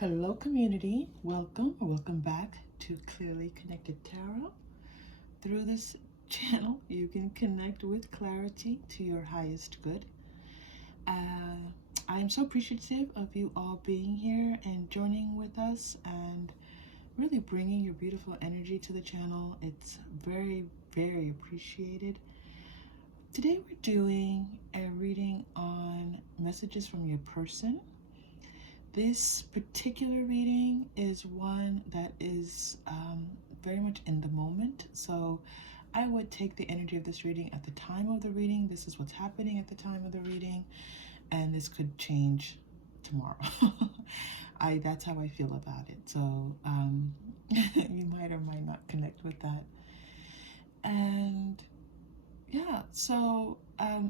Hello community, welcome or welcome back to Clearly Connected Tarot. Through this channel, you can connect with clarity to your highest good. I am so appreciative of you all being here and joining with us and really bringing your beautiful energy to the channel. It's very, very appreciated. Today we're doing a reading on messages from your person. This particular reading is one that is very much in the moment. So I would take the energy of this reading at the time of the reading. This is what's happening at the time of the reading. And this could change tomorrow. That's how I feel about it. So you might or might not connect with that. And yeah, so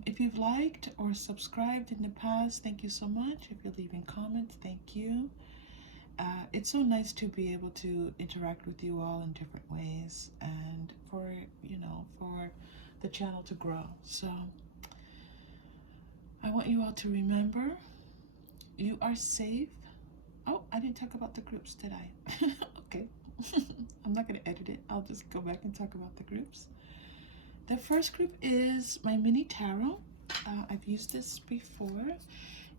if you've liked or subscribed in the past, thank you so much. If you're leaving comments, thank you. It's so nice to be able to interact with you all in different ways and for the channel to grow. So I want you all to remember you are safe. Oh, I didn't talk about the groups, did I? Okay. I'm not going to edit it. I'll just go back and talk about the groups. The first group is my mini tarot. I've used this before.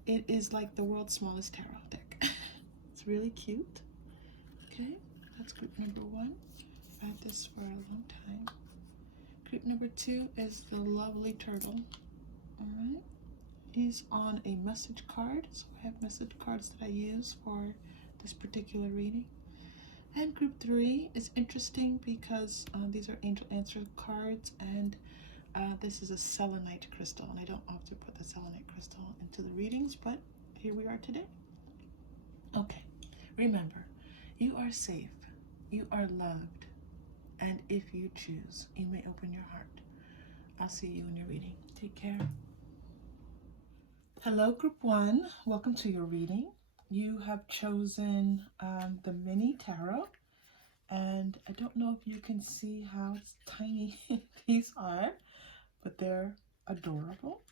It is like the world's smallest tarot deck. It's really cute. Okay, that's group number one. I've had this for a long time. Group number two is the lovely turtle. All right, he's on a message card. So I have message cards that I use for this particular reading. And group three is interesting because these are angel answer cards, and this is a selenite crystal, and I don't often put the selenite crystal into the readings, but here we are today. Okay, remember, you are safe, you are loved, and if you choose, you may open your heart. I'll see you in your reading. Take care. Hello, group one. Welcome to your reading. You have chosen the mini tarot, and I don't know if you can see how tiny these are, but they're adorable.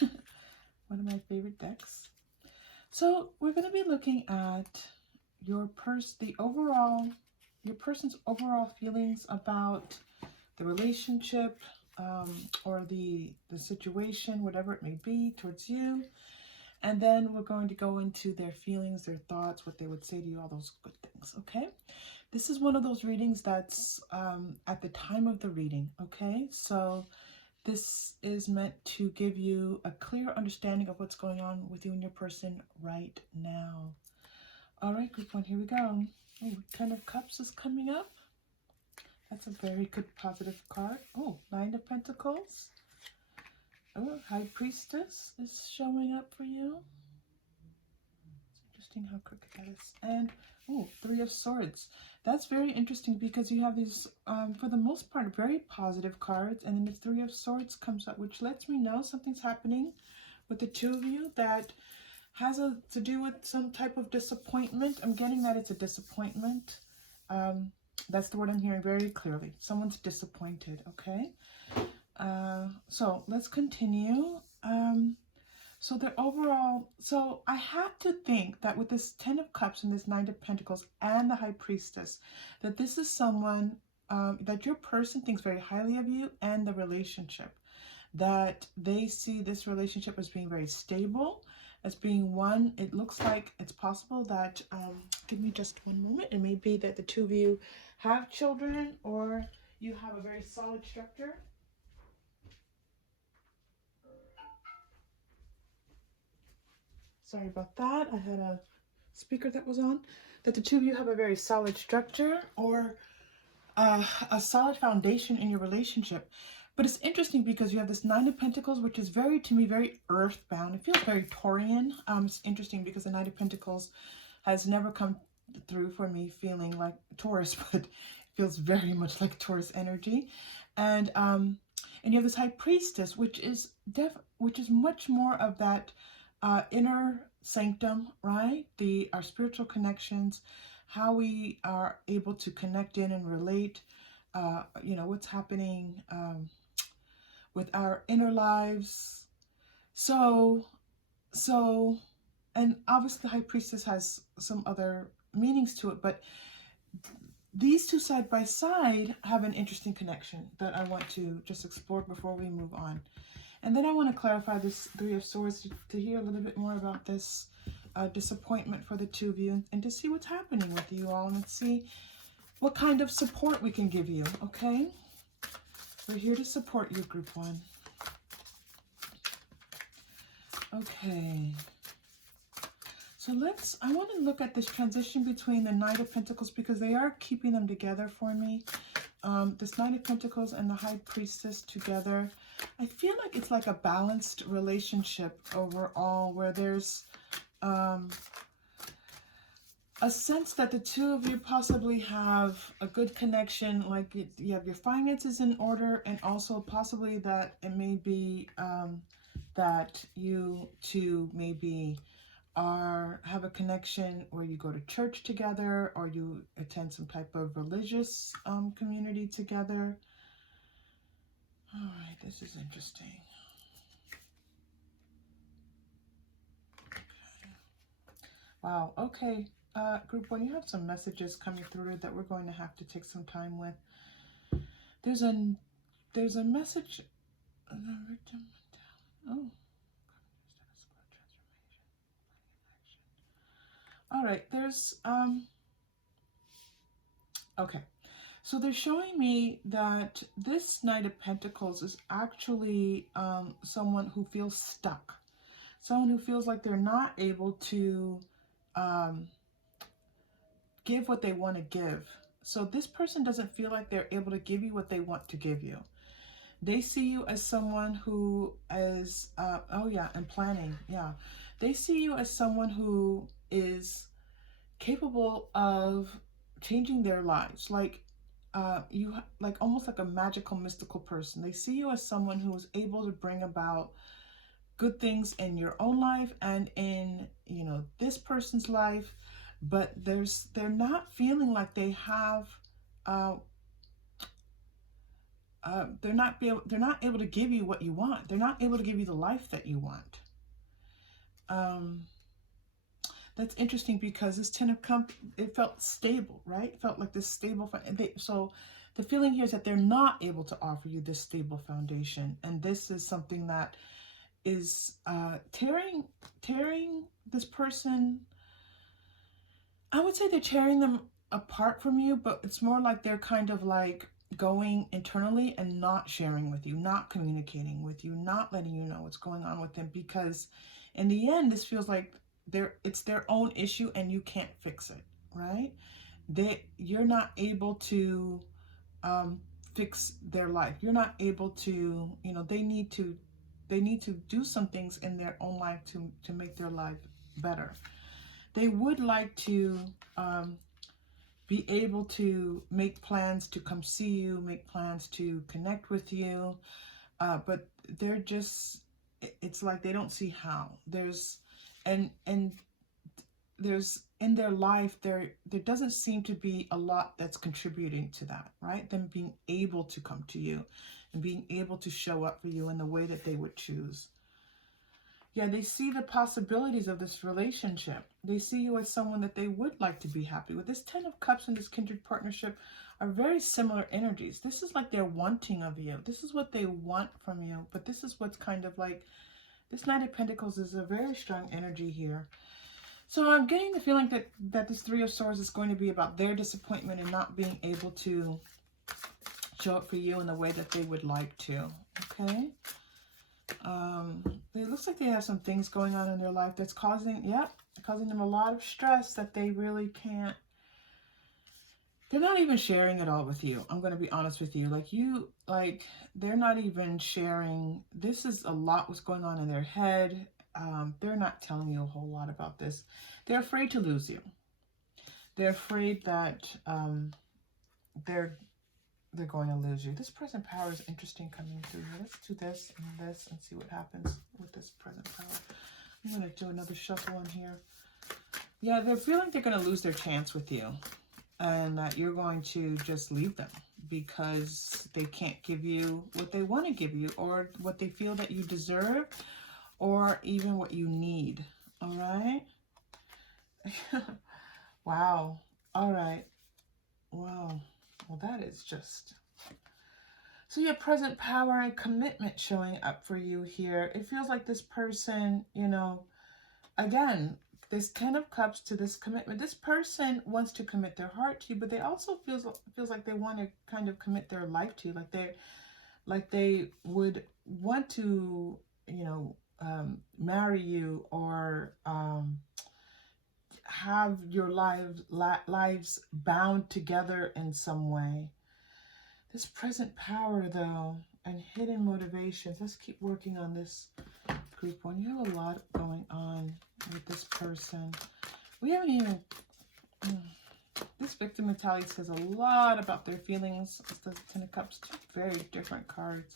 One of my favorite decks. So we're going to be looking at your person's overall feelings about the relationship or the situation, whatever it may be, towards you. And then we're going to go into their feelings, their thoughts, what they would say to you, all those good things, okay? This is one of those readings that's at the time of the reading, okay? So this is meant to give you a clear understanding of what's going on with you and your person right now. All right, group one, here we go. Oh, Ten of Cups is coming up. That's a very good positive card. Oh, Nine of Pentacles. Oh, High Priestess is showing up for you. It's interesting how crooked that is. And, oh, Three of Swords. That's very interesting because you have these, for the most part, very positive cards. And then the Three of Swords comes up, which lets me know something's happening with the two of you that has to do with some type of disappointment. I'm getting that it's a disappointment. That's the word I'm hearing very clearly. Someone's disappointed, okay? So let's continue. So the overall, so I have to think that with this Ten of Cups and this Nine of Pentacles and the High Priestess, that this is someone, that your person thinks very highly of you and the relationship. That they see this relationship as being very stable, as being one. It looks like it's possible that, give me just one moment, it may be that the two of you have children or you have a very solid structure. Sorry about that. I had a speaker that was on. That the two of you have a very solid structure or a solid foundation in your relationship. But it's interesting because you have this Nine of Pentacles, which is very, to me, very earthbound. It feels very Taurian. It's interesting because the Nine of Pentacles has never come through for me feeling like Taurus, but it feels very much like Taurus energy. And you have this High Priestess, which is much more of that inner sanctum, right? Our spiritual connections, how we are able to connect in and relate, what's happening with our inner lives. So and obviously the High Priestess has some other meanings to it, but these two side by side have an interesting connection that I want to just explore before we move on. And then I want to clarify this Three of Swords to hear a little bit more about this disappointment for the two of you, and to see what's happening with you all, and see what kind of support we can give you, okay? We're here to support you, Group 1. Okay. So I want to look at this transition between the Knight of Pentacles, because they are keeping them together for me. This Knight of Pentacles and the High Priestess together. I feel like it's like a balanced relationship overall, where there's a sense that the two of you possibly have a good connection, like you have your finances in order, and also possibly that it may be that you two maybe have a connection where you go to church together, or you attend some type of religious community together. All right, this is interesting. Okay. Wow, okay. Group 1, you have some messages coming through that we're going to have to take some time with. There's a message. Oh. All right, okay. So they're showing me that this Knight of Pentacles is actually someone who feels stuck. Someone who feels like they're not able to give what they want to give. So this person doesn't feel like they're able to give you what they want to give you. They see you as someone who is, and planning, yeah. They see you as someone who is capable of changing their lives. Like, almost like a magical, mystical person. They see you as someone who is able to bring about good things in your own life and in, this person's life, but they're not feeling like they have, they're not able to give you what you want. They're not able to give you the life that you want. That's interesting, because this Ten of Cups, it felt stable, right? It felt like this stable. So the feeling here is that they're not able to offer you this stable foundation, and this is something that is tearing this person. I would say they're tearing them apart from you, but it's more like they're kind of like going internally and not sharing with you, not communicating with you, not letting you know what's going on with them, because in the end, this feels like it's their own issue and you can't fix it, right? You're not able to fix their life. You're not able to, they need to do some things in their own life to make their life better. They would like to be able to make plans to come see you, make plans to connect with you, but they're just, it's like they don't see how. There's in their life, there doesn't seem to be a lot that's contributing to that, right? Them being able to come to you and being able to show up for you in the way that they would choose. Yeah, they see the possibilities of this relationship. They see you as someone that they would like to be happy with. This Ten of Cups and this kindred partnership are very similar energies. This is like they're wanting of you. This is what they want from you. But this is what's kind of like, this Knight of Pentacles is a very strong energy here. So I'm getting the feeling that this Three of Swords is going to be about their disappointment and not being able to show up for you in the way that they would like to, okay? It looks like they have some things going on in their life that's causing them a lot of stress that they really can't. They're not even sharing it all with you. I'm going to be honest with you. They're not even sharing. This is a lot what's going on in their head. They're not telling you a whole lot about this. They're afraid to lose you. They're afraid that they're going to lose you. This present power is interesting coming through here. Let's do this and see what happens with this present power. I'm going to do another shuffle on here. Yeah, they're feeling they're going to lose their chance with you, and that you're going to just leave them because they can't give you what they want to give you, or what they feel that you deserve, or even what you need. All right. Wow. All right. Wow. Well, that is just... So you have present power and commitment showing up for you here. It feels like this person, you know, again, this 10 of Cups to this commitment. This person wants to commit their heart to you, but they also feels like they want to kind of commit their life to you. Like they would want to, you know, marry you, or have your lives bound together in some way. This present power, though, and hidden motivations. Let's keep working on this, group one. You have a lot going on with this person. We haven't even... This victim mentality says a lot about their feelings. It's the 10 of Cups, two very different cards.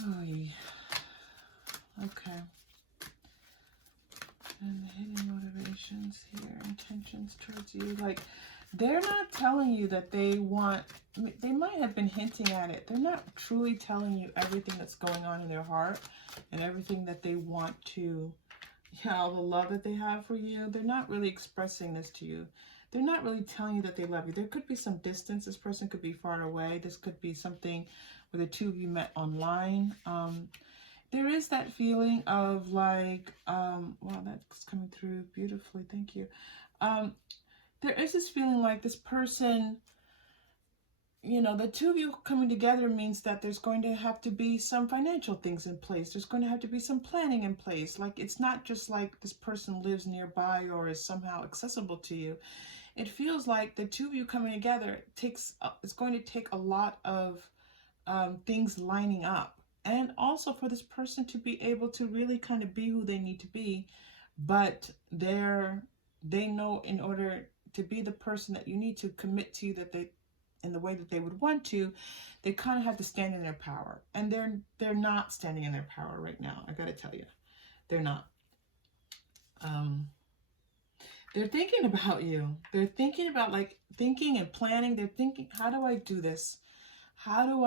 Oy. Okay. And the hidden motivations here, intentions towards you. Like, they're not telling you that they want... They might have been hinting at it. They're not truly telling you everything that's going on in their heart and everything that they want to... Yeah, all the love that they have for you. They're not really expressing this to you. They're not really telling you that they love you. There could be some distance. This person could be far away. This could be something where the two of you met online. There is that feeling of like, wow, that's coming through beautifully. Thank you. There is this feeling like this person, you know, the two of you coming together means that there's going to have to be some financial things in place. There's going to have to be some planning in place. Like, it's not just like this person lives nearby or is somehow accessible to you. It feels like the two of you coming together it's going to take a lot of things lining up. And also for this person to be able to really kind of be who they need to be. But they know in order to be the person that you need to commit to, that they... in the way that they would want to, they kind of have to stand in their power. And they're not standing in their power right now. I gotta tell you, they're not. They're thinking about you. They're thinking about, like, thinking and planning. They're thinking, how do I do this? How do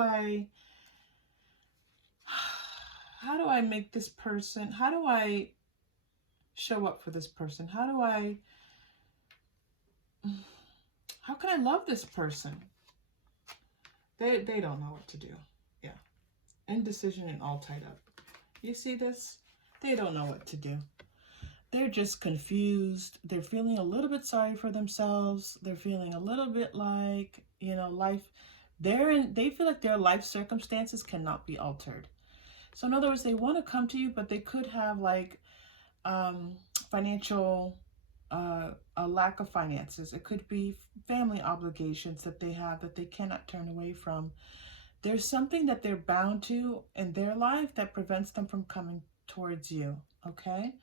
I make this person, how do I show up for this person? How can I love this person? They don't know what to do. Yeah. Indecision and all tied up. You see this? They don't know what to do. They're just confused. They're feeling a little bit sorry for themselves. They're feeling a little bit like, you know, life... They feel like their life circumstances cannot be altered. So in other words, they want to come to you, but they could have like financial... a lack of finances. It could be family obligations that they have that they cannot turn away from. There's something that they're bound to in their life that prevents them from coming towards you, okay?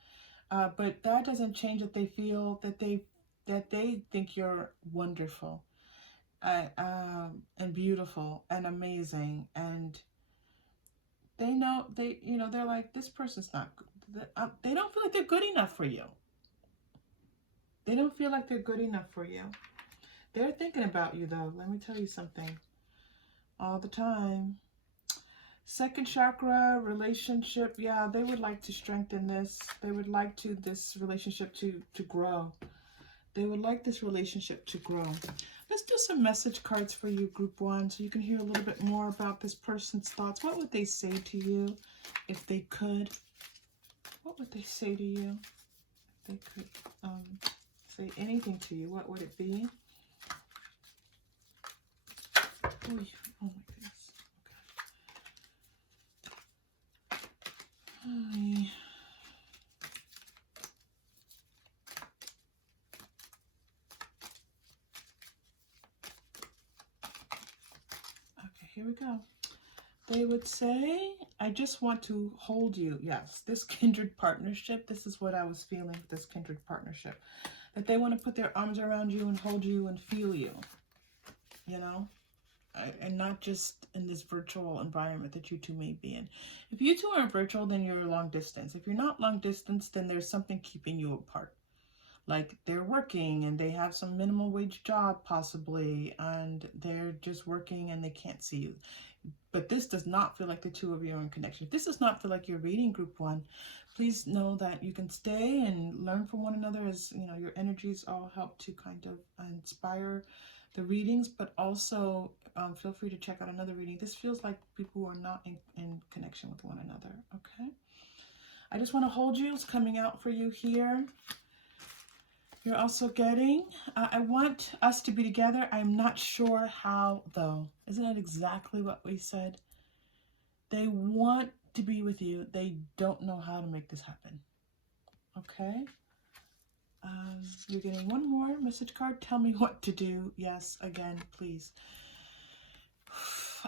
But that doesn't change that they feel that they think you're wonderful, and beautiful and amazing, and they know they're like, this person's not good. They don't feel like they're good enough for you. They don't feel like they're good enough for you. They're thinking about you, though. Let me tell you something. All the time. Second chakra, relationship. Yeah, they would like to strengthen this. They would like this relationship to grow. They would like this relationship to grow. Let's do some message cards for you, group one, so you can hear a little bit more about this person's thoughts. What would they say to you if they could? What would they say to you if they could say anything to you? What would it be? Oh my goodness. Okay. Okay, here we go. They would say, I just want to hold you. Yes, this kindred partnership, this is what I was feeling with this kindred partnership. That they want to put their arms around you and hold you and feel you, you know? And not just in this virtual environment that you two may be in. If you two are virtual, then you're long distance. If you're not long distance, then there's something keeping you apart. Like they're working and they have some minimum wage job possibly, and they're just working and they can't see you. But this does not feel like the two of you are in connection. If this does not feel like you're reading group one, please know that you can stay and learn from one another, as you know, your energies all help to kind of inspire the readings, but also feel free to check out another reading. This feels like people who are not in connection with one another. Okay, I just want to hold you. It's coming out for you here. You're also getting, I want us to be together. I'm not sure how, though. Isn't that exactly what we said? They want to be with you. They don't know how to make this happen. Okay? You're getting one more message card. Tell me what to do. Yes, again, please.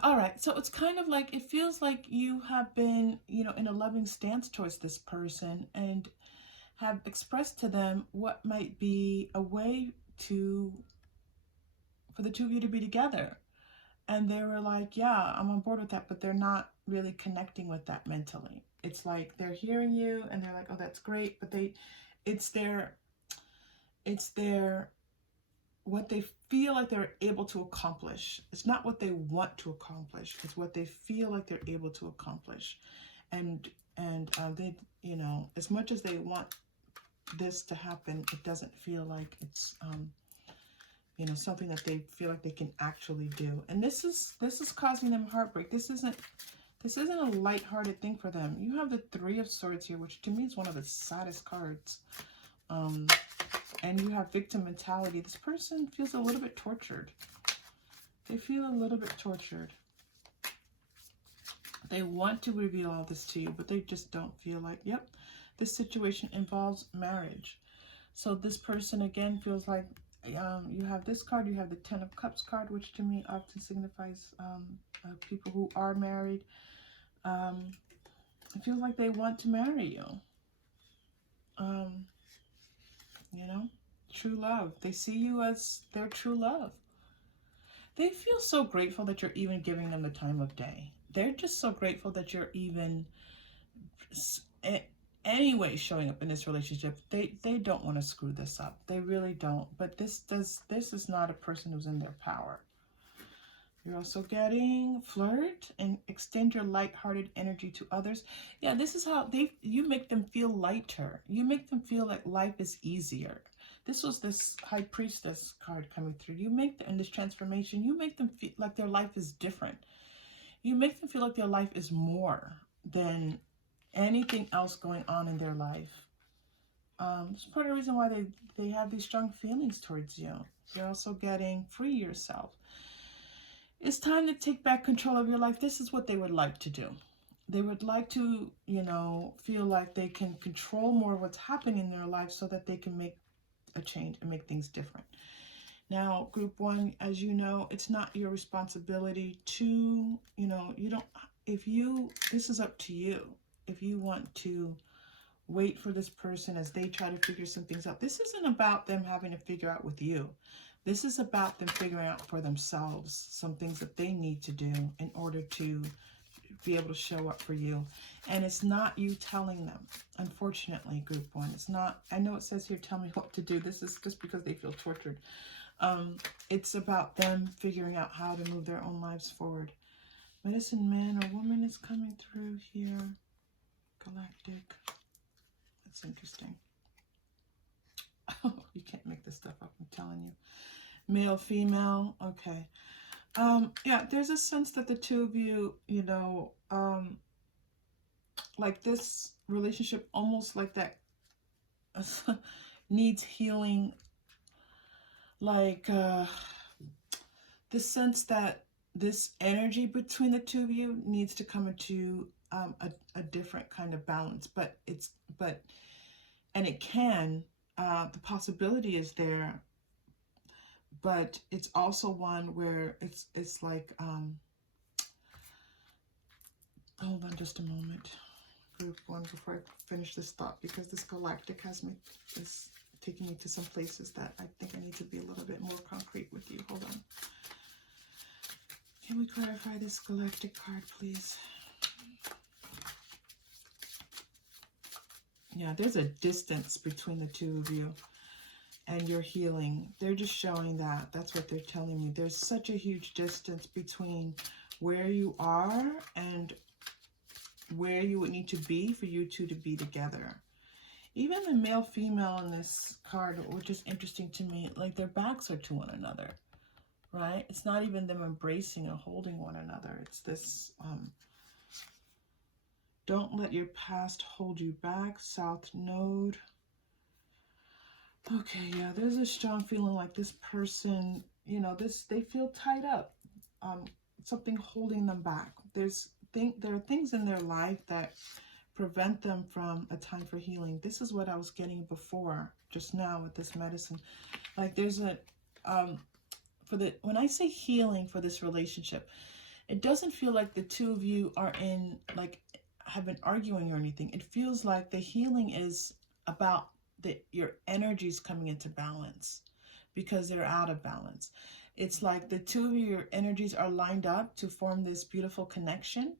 All right. So it's kind of like, it feels like you have been, you know, in a loving stance towards this person and have expressed to them what might be a way for the two of you to be together. And they were like, yeah, I'm on board with that, but they're not really connecting with that mentally. It's like they're hearing you and they're like, oh, that's great, but it's their what they feel like they're able to accomplish. It's not what they want to accomplish. It's what they feel like they're able to accomplish. And they, you know, as much as they want this to happen, it doesn't feel like it's you know, something that they feel like they can actually do. And this is causing them heartbreak. This isn't a lighthearted thing for them. You have the Three of Swords here, which to me is one of the saddest cards. And you have victim mentality. This person feels a little bit tortured. They feel a little bit tortured. They want to reveal all this to you, but they just don't feel like, yep, this situation involves marriage. So this person, again, feels like you have this card, you have the Ten of Cups card, which to me often signifies people who are married. It feels like they want to marry you. You know, true love. They see you as their true love. They feel so grateful that you're even giving them the time of day. They're just so grateful that you're even anyway showing up in this relationship. They don't want to screw this up. They really don't. But this is not a person who's in their power. You're also getting flirt and extend your light-hearted energy to others. Yeah, this is how you make them feel lighter. You make them feel like life is easier. This was this High Priestess card coming through. You make them, in this transformation, you make them feel like their life is different. You make them feel like their life is more than anything else going on in their life. It's part of the reason why they have these strong feelings towards you. You're also getting free yourself. It's time to take back control of your life. This is what they would like to do. They would like to, you know, feel like they can control more of what's happening in their life so that they can make a change and make things different. Now, group one, as you know, it's not your responsibility to, you know, you don't, this is up to you. If you want to wait for this person as they try to figure some things out. This isn't about them having to figure out with you. This is about them figuring out for themselves some things that they need to do in order to be able to show up for you. And it's not you telling them, unfortunately, group one. It's not, I know it says here, tell me what to do. This is just because they feel tortured. It's about them figuring out how to move their own lives forward. Medicine man or woman is coming through here. Galactic. That's interesting. You can't make this stuff up, I'm telling you. Male, female, okay. Yeah, there's a sense that the two of you, you know, like this relationship, almost like that needs healing. Like the sense that this energy between the two of you needs to come into a different kind of balance. And it can, the possibility is there, but it's also one where it's like, hold on just a moment, group one, before I finish this thought, because this galactic is taking me to some places that I think I need to be a little bit more concrete with you. Hold on. Can we clarify this galactic card, please? Yeah, there's a distance between the two of you and your healing. They're just showing that. That's what they're telling me. There's such a huge distance between where you are and where you would need to be for you two to be together. Even the male female in this card, which is interesting to me, like their backs are to one another, right? It's not even them embracing and holding one another. It's this, don't let your past hold you back, South Node. Okay, yeah, there's a strong feeling like this person, you know, they feel tied up. Something holding them back. There are things in their life that prevent them from a time for healing. This is what I was getting before, just now with this medicine. Like there's a, when I say healing for this relationship, it doesn't feel like the two of you are in, like, have been arguing or anything. It feels like the healing is about your energies coming into balance because they're out of balance. It's like the two of your energies are lined up to form this beautiful connection.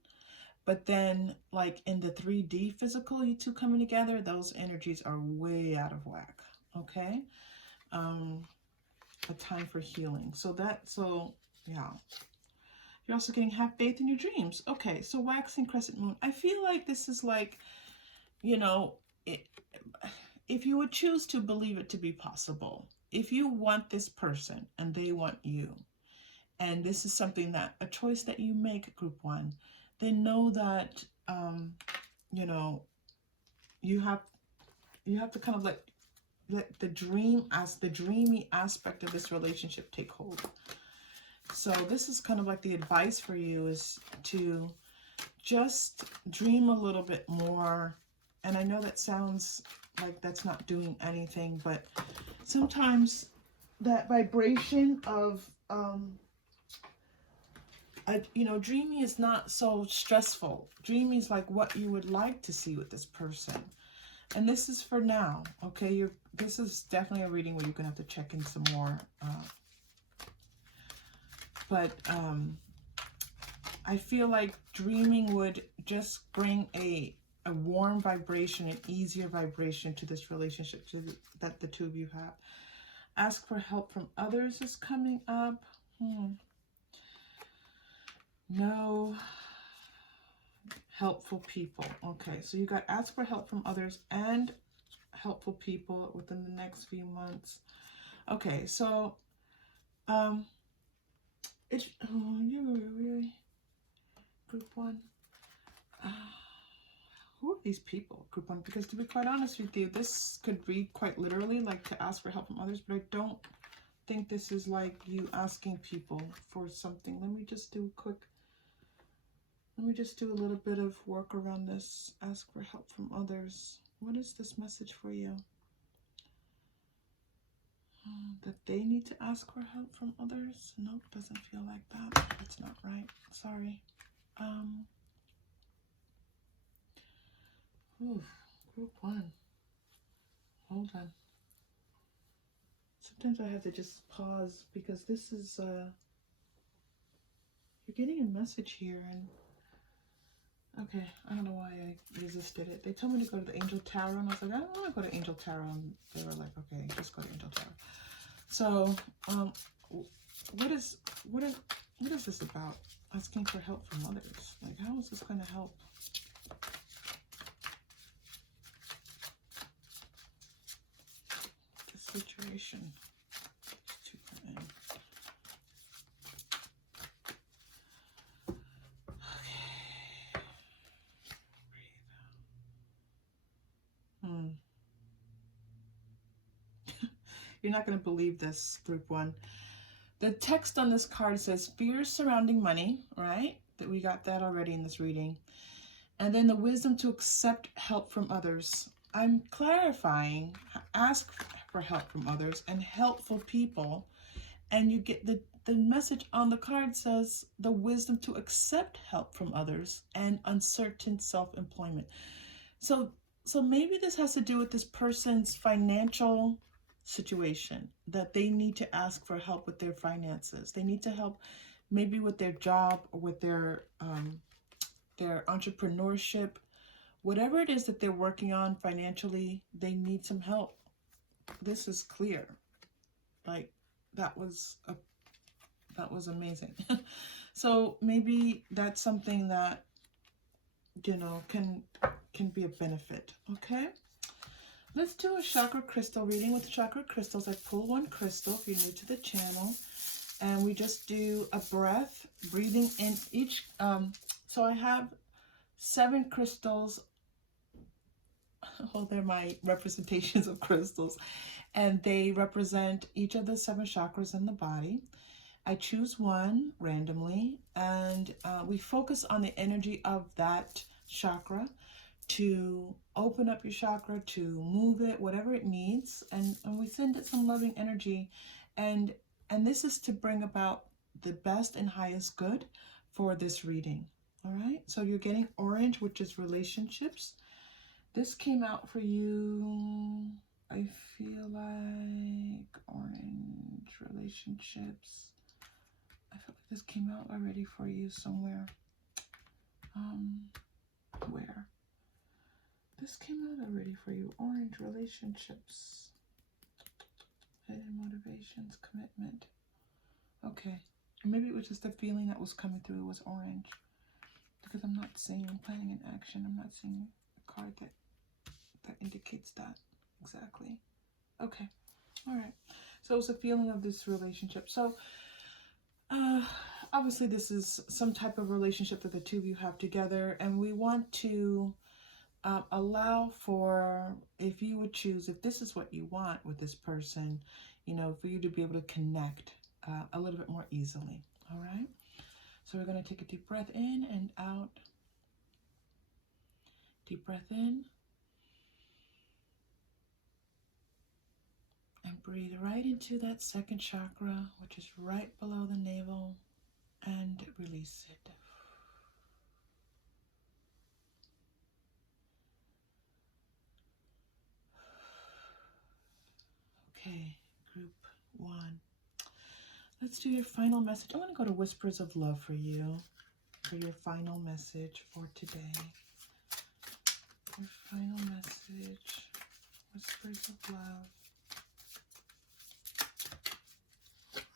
But then, like in the 3D physical, you two coming together, those energies are way out of whack. Okay? A time for healing. So yeah. You're also getting have faith in your dreams. Okay, so waxing crescent moon. I feel like this is like, you know, if you would choose to believe it to be possible, if you want this person and they want you, and this is something that, a choice that you make, group one, then know that, you know, you have to kind of let the dreamy aspect of this relationship take hold. So this is kind of like the advice for you is to just dream a little bit more. And I know that sounds like that's not doing anything, but sometimes that vibration of, you know, dreaming is not so stressful. Dreaming is like what you would like to see with this person. And this is for now, okay? This is definitely a reading where you're going to have to check in some more. But I feel like dreaming would just bring a warm vibration, an easier vibration to this relationship that the two of you have. Ask for help from others is coming up. No helpful people. Okay, so you got ask for help from others and helpful people within the next few months. Okay, so it's group one. Who are these people, group one? Because to be quite honest with you, this could read quite literally like to ask for help from others, but I don't think this is like you asking people for something. Let me just do a little bit of work around this. Ask for help from others. What is this message for you? That they need to ask for help from others? Nope, doesn't feel like that. That's not right. Sorry. Group one. Hold on. Sometimes I have to just pause because this is, you're getting a message here and, okay, I don't know why I resisted it. They told me to go to the Angel Tarot and I was like, I don't want to go to Angel Tarot. And they were like, okay, just go to Angel Tarot. So, what is this about? Asking for help from others. Like, how is this going to help? The situation. You're not going to believe this, group one. The text on this card says fears surrounding money, right? That we got that already in this reading. And then the wisdom to accept help from others. I'm clarifying, ask for help from others and helpful people. And you get the message on the card says the wisdom to accept help from others and uncertain self-employment. So maybe this has to do with this person's financial situation, that they need to ask for help with their finances. They need to help maybe with their job or with their entrepreneurship. Whatever it is that they're working on financially, they need some help. This is clear. Like, that was That was amazing. So maybe that's something that, you know, can be a benefit. Okay. Let's do a chakra crystal reading. With chakra crystals, I pull one crystal if you're new to the channel, and we just do a breath, breathing in each. So I have 7 crystals. Well, they're my representations of crystals, and they represent each of the 7 chakras in the body. I choose one randomly, and we focus on the energy of that chakra to open up your chakra, to move it, whatever it needs, and we send it some loving energy, and this is to bring about the best and highest good for this reading. All right, so you're getting orange, which is relationships. This came out for you, I feel like orange relationships. I feel like this came out already for you somewhere. Where? This came out already for you. Orange relationships. Hidden motivations, commitment. Okay. Maybe it was just a feeling that was coming through. It was orange. Because I'm not seeing planning in action. I'm not seeing a card that indicates that exactly. Okay. All right. So it's a feeling of this relationship. So obviously this is some type of relationship that the two of you have together, and we want to allow for, if you would choose, if this is what you want with this person, you know, for you to be able to connect a little bit more easily. All right. So we're going to take a deep breath in and out. Deep breath in. And breathe right into that second chakra, which is right below the navel, and release it. Okay, group 1. Let's do your final message. I want to go to Whispers of Love for you, for your final message for today. Your final message, Whispers of Love.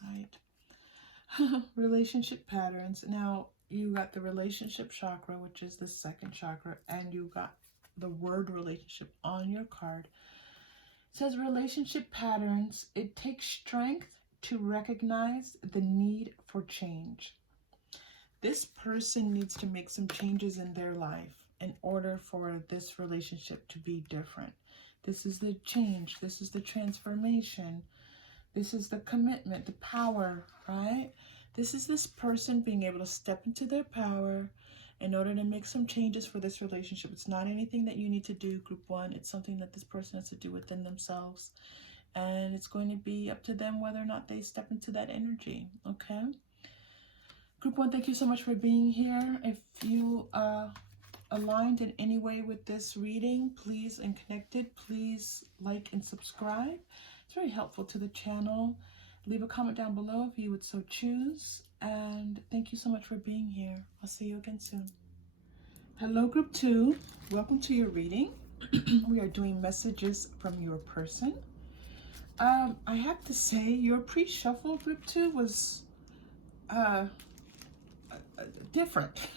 Right. Relationship patterns. Now, you got the relationship chakra, which is the second chakra, and you got the word relationship on your card. It says relationship patterns. It takes strength to recognize the need for change. This person needs to make some changes in their life in order for this relationship to be different. This is the change. This is the transformation. This is the commitment, the power, right? This is this person being able to step into their power in order to make some changes for this relationship. It's not anything that you need to do, group 1. It's something that this person has to do within themselves. And it's going to be up to them whether or not they step into that energy, okay? Group 1, thank you so much for being here. If you aligned in any way with this reading, please, and connected, please like and subscribe. It's very helpful to the channel. Leave a comment down below if you would so choose. And thank you so much for being here. I'll see you again soon. Hello, group 2. Welcome to your reading. We are doing messages from your person. I have to say, your pre-shuffle, group 2, was different.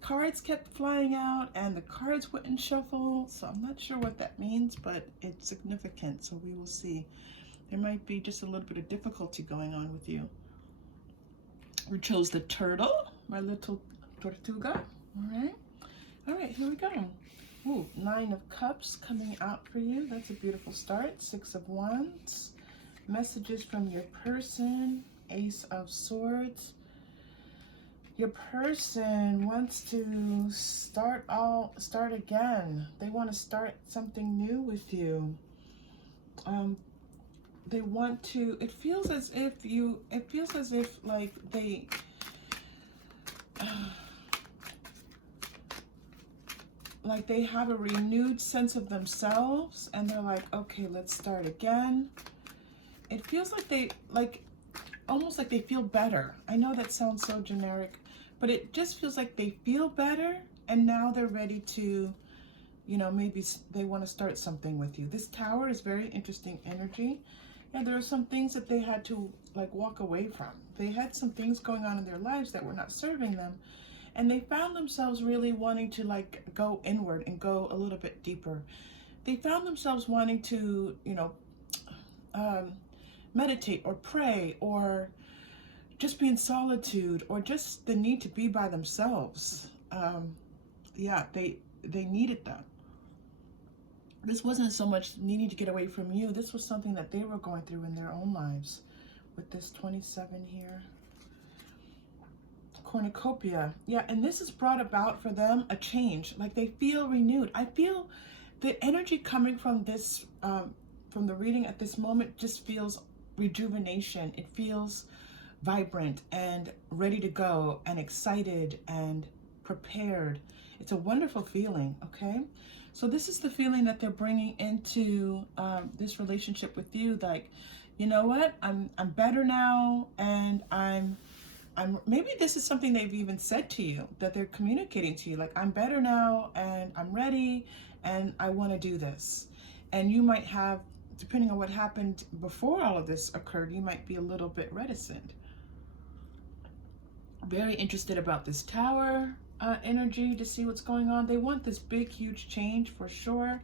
Cards kept flying out and the cards wouldn't shuffle, so I'm not sure what that means, but it's significant, so we will see. There might be just a little bit of difficulty going on with you. We chose the turtle, my little tortuga. All right, here we go. Ooh, 9 of Cups coming out for you. That's a beautiful start. 6 of Wands. Messages from your person. Ace of Swords. Your person wants to start again. They want to start something new with you. They want to, it feels as if like they, like they have a renewed sense of themselves and they're like, okay, let's start again. It feels like they, almost like they feel better. I know that sounds so generic, but it just feels like they feel better and now they're ready to, you know, maybe they want to start something with you. This Tower is very interesting energy. Yeah, there were some things that they had to like walk away from. They had some things going on in their lives that were not serving them. And they found themselves really wanting to like go inward and go a little bit deeper. They found themselves wanting to, um, meditate or pray or just be in solitude or just the need to be by themselves. Yeah, they needed that. This wasn't so much needing to get away from you. This was something that they were going through in their own lives. With this 27 here. Cornucopia. Yeah, and this has brought about for them a change. Like they feel renewed. I feel the energy coming from this, from the reading at this moment just feels rejuvenation. It feels vibrant and ready to go and excited and prepared. It's a wonderful feeling, okay? So this is the feeling that they're bringing into this relationship with you. Like, you know what? I'm better now, and I'm maybe this is something they've even said to you, that they're communicating to you, like, I'm better now and I'm ready and I want to do this. And you might have, depending on what happened before all of this occurred, you might be a little bit reticent. Very interested about this tower energy to see what's going on. They want this big, huge change for sure.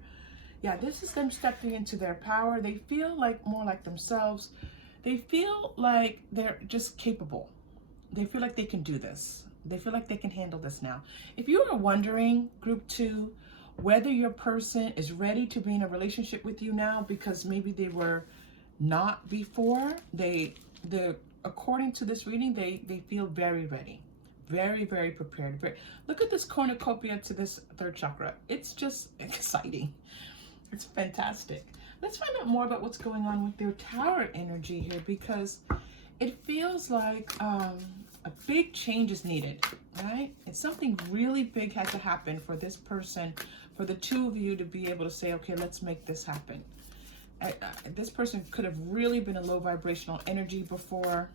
Yeah, this is them stepping into their power. They feel like more like themselves. They feel like they're just capable. They feel like they can do this. They feel like they can handle this now. If you are wondering, group 2, whether your person is ready to be in a relationship with you now because maybe they were not before, according to this reading, they feel very ready. Very, very prepared. Look at this cornucopia to this third chakra. It's just exciting. It's fantastic. Let's find out more about what's going on with their tower energy here, because it feels like a big change is needed, right? It's something really big had to happen for this person, for the two of you to be able to say, okay, let's make this happen. This person could have really been a low vibrational energy before.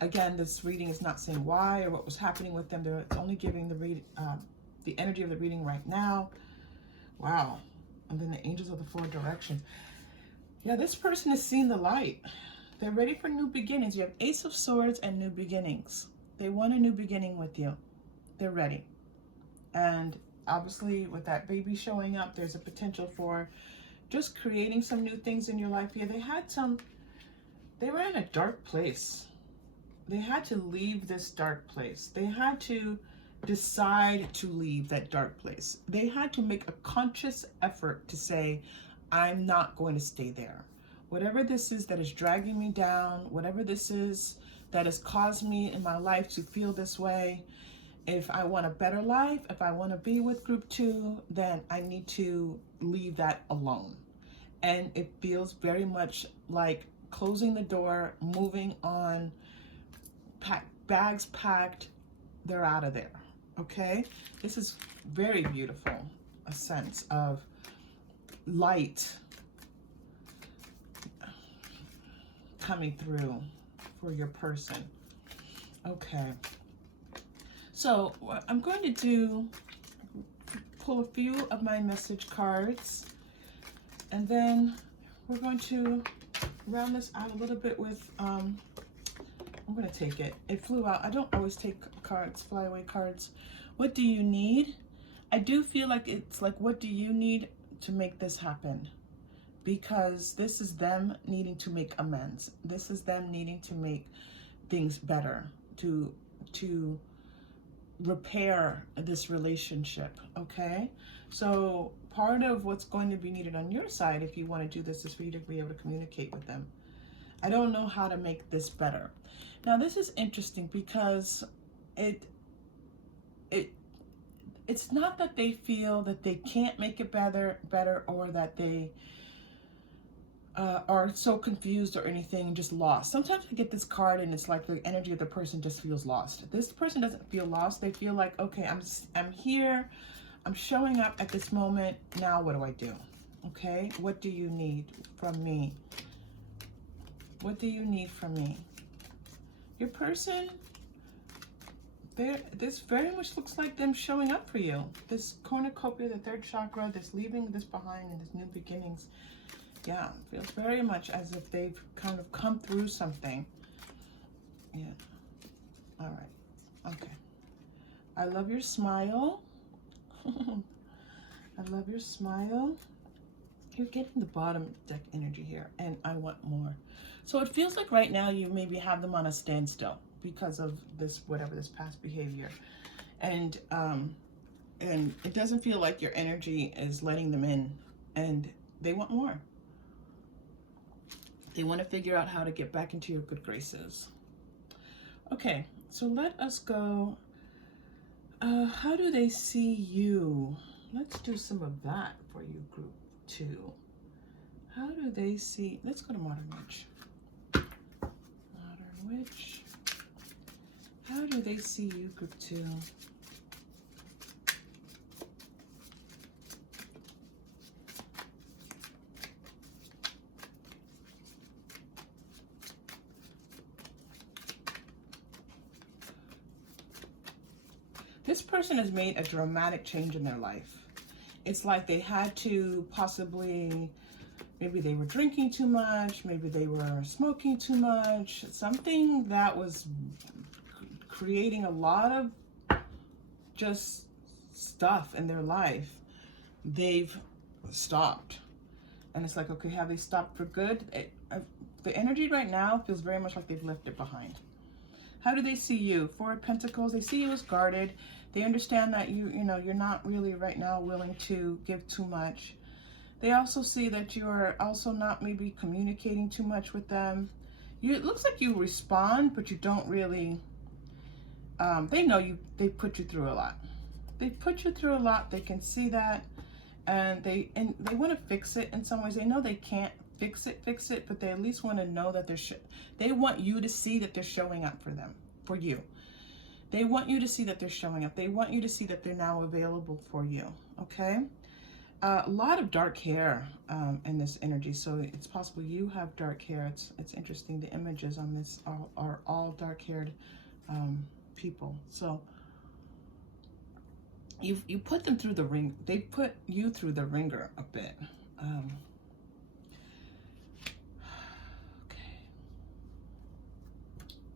Again, this reading is not saying why or what was happening with them. It's only giving the energy of the reading right now. Wow. And then the angels of the 4 directions. Yeah, this person has seen the light. They're ready for new beginnings. You have Ace of Swords and new beginnings. They want a new beginning with you. They're ready. And obviously with that baby showing up, there's a potential for just creating some new things in your life. Yeah, they were in a dark place. They had to leave this dark place. They had to decide to leave that dark place. They had to make a conscious effort to say, I'm not going to stay there. Whatever this is that is dragging me down, whatever this is that has caused me in my life to feel this way, if I want a better life, if I want to be with group 2, then I need to leave that alone. And it feels very much like closing the door, moving on, bags packed, they're out of there, okay? This is very beautiful, a sense of light coming through for your person. Okay, so what I'm going to do, pull a few of my message cards, and then we're going to round this out a little bit with I'm going to take it. It flew out. I don't always take cards, flyaway cards. What do you need? I do feel like it's like, what do you need to make this happen? Because this is them needing to make amends. This is them needing to make things better, to repair this relationship, okay? So part of what's going to be needed on your side, if you want to do this, is for you to be able to communicate with them. I don't know how to make this better. Now this is interesting because it's not that they feel that they can't make it better, or that they are so confused or anything, just lost. Sometimes I get this card and it's like the energy of the person just feels lost. This person doesn't feel lost. They feel like, okay, I'm here, I'm showing up at this moment. Now what do I do? Okay, what do you need from me? What do you need from me? Your person, this very much looks like them showing up for you. This cornucopia, the third chakra, this leaving this behind and this new beginnings. Yeah, feels very much as if they've kind of come through something. Yeah. All right. Okay. I love your smile. I love your smile. You're getting the bottom deck energy here, and I want more. So it feels like right now you maybe have them on a standstill because of this, whatever, this past behavior. And it doesn't feel like your energy is letting them in, and they want more. They want to figure out how to get back into your good graces. Okay, so let us go. How do they see you? Let's do some of that for you, group 2. How do they see? Let's go to Modern Witch. Modern Witch. How do they see you, group 2? This person has made a dramatic change in their life. It's like they had to possibly, maybe they were drinking too much, maybe they were smoking too much, something that was creating a lot of just stuff in their life. They've stopped. And it's like, okay, have they stopped for good? The energy right now feels very much like they've left it behind. How do they see you? Four of Pentacles, they see you as guarded. They understand that you know, you're not really right now willing to give too much. They also see that you are also not maybe communicating too much with them. It looks like you respond, but you don't really, they know you, they put you through a lot. They put you through a lot, they can see that, and they want to fix it in some ways. They know they can't fix it, but they at least want to know that they want you to see that they're showing up for them, for you. They want you to see that they're showing up. They want you to see that they're now available for you, okay? A lot of dark hair in this energy, so it's possible you have dark hair. It's interesting, the images on this are all dark-haired people. So you put them through the ring. They put you through the ringer a bit. Okay.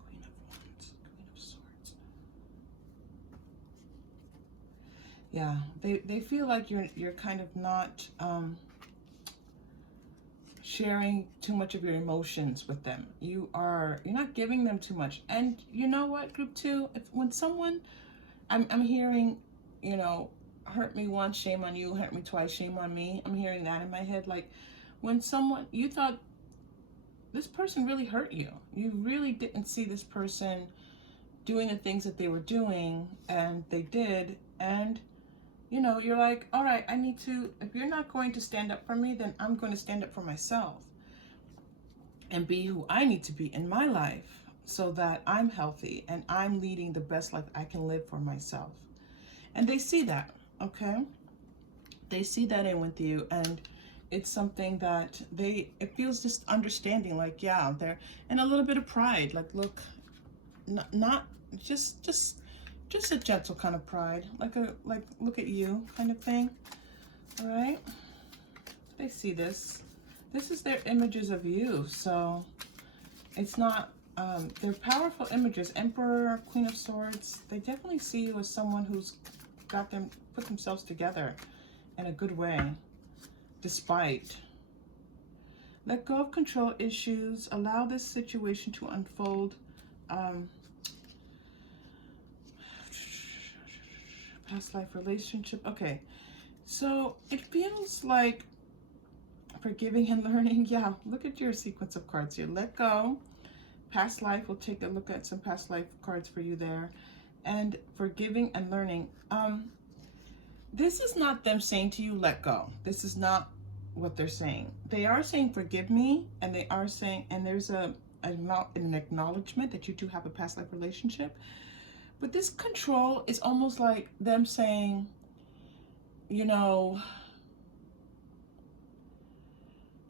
Queen of Wands, Queen of Swords. Yeah, they feel like you're kind of not sharing too much of your emotions with them. You're not giving them too much. And you know what, group 2, when someone, I'm hearing, you know, hurt me once, shame on you, hurt me twice, shame on me. I'm hearing that in my head. Like when someone, you thought this person really hurt you. You really didn't see this person doing the things that they were doing, and they did. And you know, you're like, all right, I need to, if you're not going to stand up for me, then I'm going to stand up for myself and be who I need to be in my life so that I'm healthy and I'm leading the best life I can live for myself. And they see that, okay? They see that in with you, and it's something that it feels just understanding, like, yeah, they're, and a little bit of pride, like, look, not just a gentle kind of pride, like look at you kind of thing. All right, they see this is their images of you, so it's not they're powerful images. Emperor, Queen of Swords, they definitely see you as someone who's put themselves together in a good way, despite. Let go of control issues, allow this situation to unfold. Past life relationship. Okay, so it feels like forgiving and learning. Yeah, look at your sequence of cards here. Let go, past life. We'll take a look at some past life cards for you there. And forgiving and learning. This is not them saying to you, let go. This is not what they're saying. They are saying, forgive me, and they are saying, and there's an acknowledgement that you two have a past life relationship. But this control is almost like them saying, you know,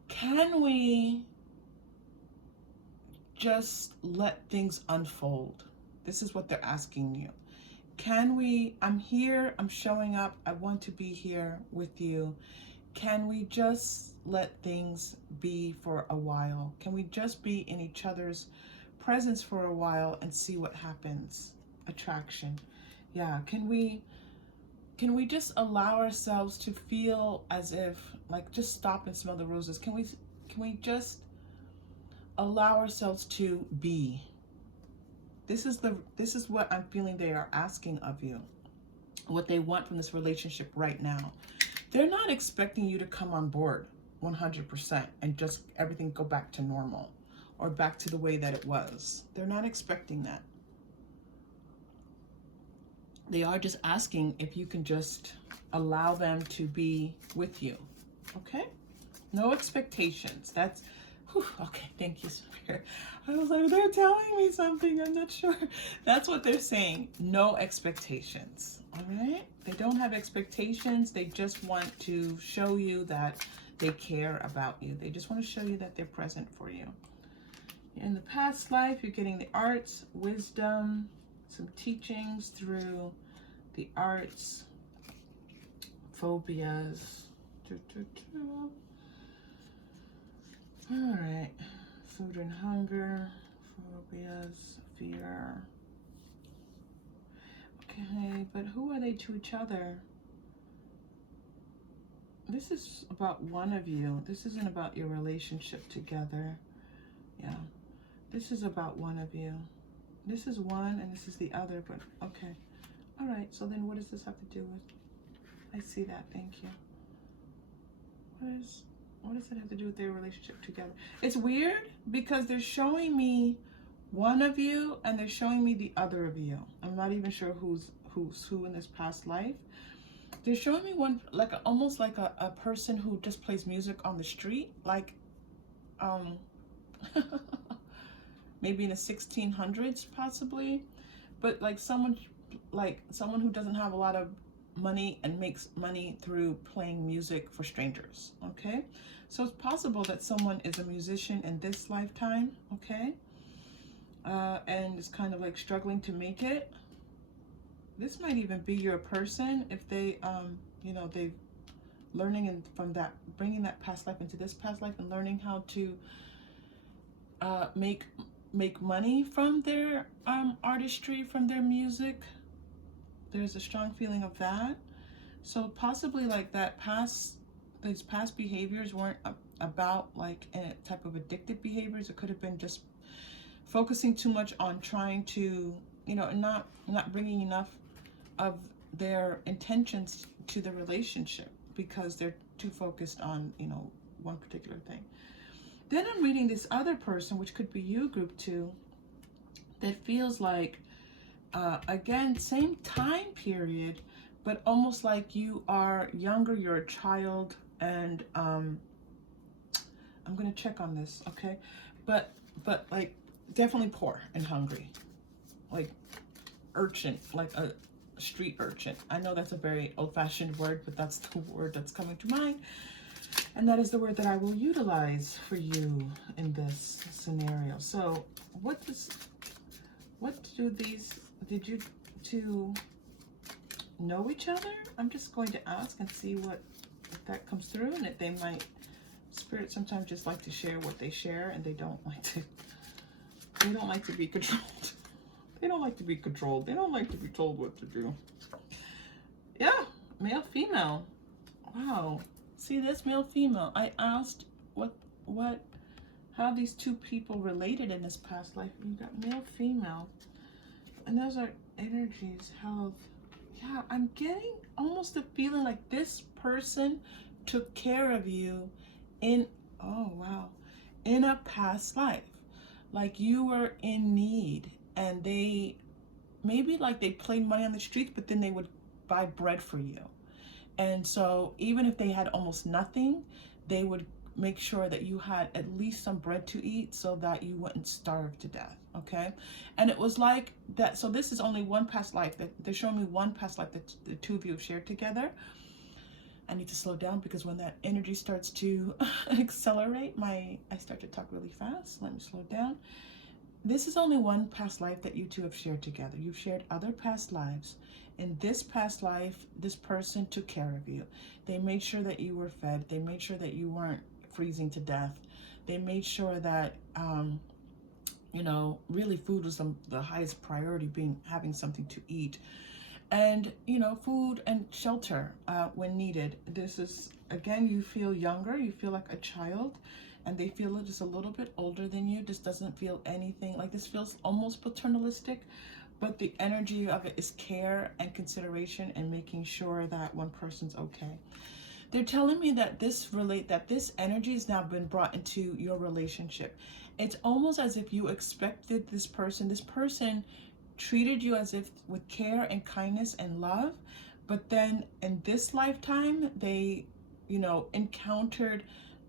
can we just let things unfold? This is what they're asking you. Can we, I'm here, I'm showing up, I want to be here with you. can we just let things be for a while? Can we just be in each other's presence for a while and see what happens? Attraction. Yeah, can we just allow ourselves to feel as if, like, just stop and smell the roses? Can we just allow ourselves to be? This is what I'm feeling they are asking of you. What they want from this relationship right now. They're not expecting you to come on board 100% and just everything go back to normal or back to the way that it was. They're not expecting that. They are just asking if you can just allow them to be with you. Okay? No expectations. That's, whew, okay, thank you, Spirit. I was like, they're telling me something, I'm not sure. That's what they're saying. No expectations. All right? They don't have expectations. They just want to show you that they care about you. They just want to show you that they're present for you. In the past life, you're getting the arts, wisdom, some teachings through the arts, phobias. All right, food and hunger, phobias, fear. Okay, but who are they to each other? This is about one of you. This isn't about your relationship together. Yeah, this is about one of you. This is one and this is the other, but okay. All right, so then what does this have to do with? I see that, thank you. What does it have to do with their relationship together? It's weird because they're showing me one of you and they're showing me the other of you. I'm not even sure who's who in this past life. They're showing me one, like almost like a person who just plays music on the street, like maybe in the 1600s possibly, but like someone who doesn't have a lot of money and makes money through playing music for strangers. Okay, so it's possible that someone is a musician in this lifetime, okay, and is kind of like struggling to make it. This might even be your person if they you know, they've learning and from that, bringing that past life into this past life and learning how to make money from their artistry, from their music. There's a strong feeling of that. So possibly like that these past behaviors weren't about like a type of addictive behaviors. It could have been just focusing too much on trying to, you know, and not bringing enough of their intentions to the relationship because they're too focused on, you know, one particular thing. Then I'm reading this other person, which could be you, group 2, that feels like, again, same time period, but almost like you are younger, you're a child, and I'm going to check on this, okay? But like definitely poor and hungry, like urchin, like a street urchin. I know that's a very old-fashioned word, but that's the word that's coming to mind. And that is the word that I will utilize for you in this scenario. So did you two know each other? I'm just going to ask and see if that comes through, and if they might, Spirit sometimes just like to share what they share, and they don't like to be controlled. They don't like to be controlled. They don't like to be told what to do. Yeah, male, female. Wow. See this, male, female. I asked how these two people related in this past life. You got male, female. And those are energies, health. Yeah, I'm getting almost a feeling like this person took care of you in, oh wow, in a past life. Like you were in need and they, maybe like they played money on the streets, but then they would buy bread for you. And so even if they had almost nothing, they would make sure that you had at least some bread to eat so that you wouldn't starve to death, okay? And it was like that. So this is only one past life. That they're showing me one past life that the two of you have shared together. I need to slow down because when that energy starts to accelerate, I start to talk really fast. Let me slow down. this is only one past life that you two have shared together. You've shared other past lives. In this past life, this person took care of you. They made sure that you were fed. They made sure that you weren't freezing to death. They made sure that, you know, really food was the highest priority, being having something to eat. And, you know, food and shelter when needed. This is, again, you feel younger. You feel like a child. And they feel just a little bit older than you. This doesn't feel anything like this. Feels almost paternalistic, but the energy of it is care and consideration and making sure that one person's okay. They're telling me that this energy has now been brought into your relationship. It's almost as if you expected this person treated you as if with care and kindness and love, but then in this lifetime they, you know, encountered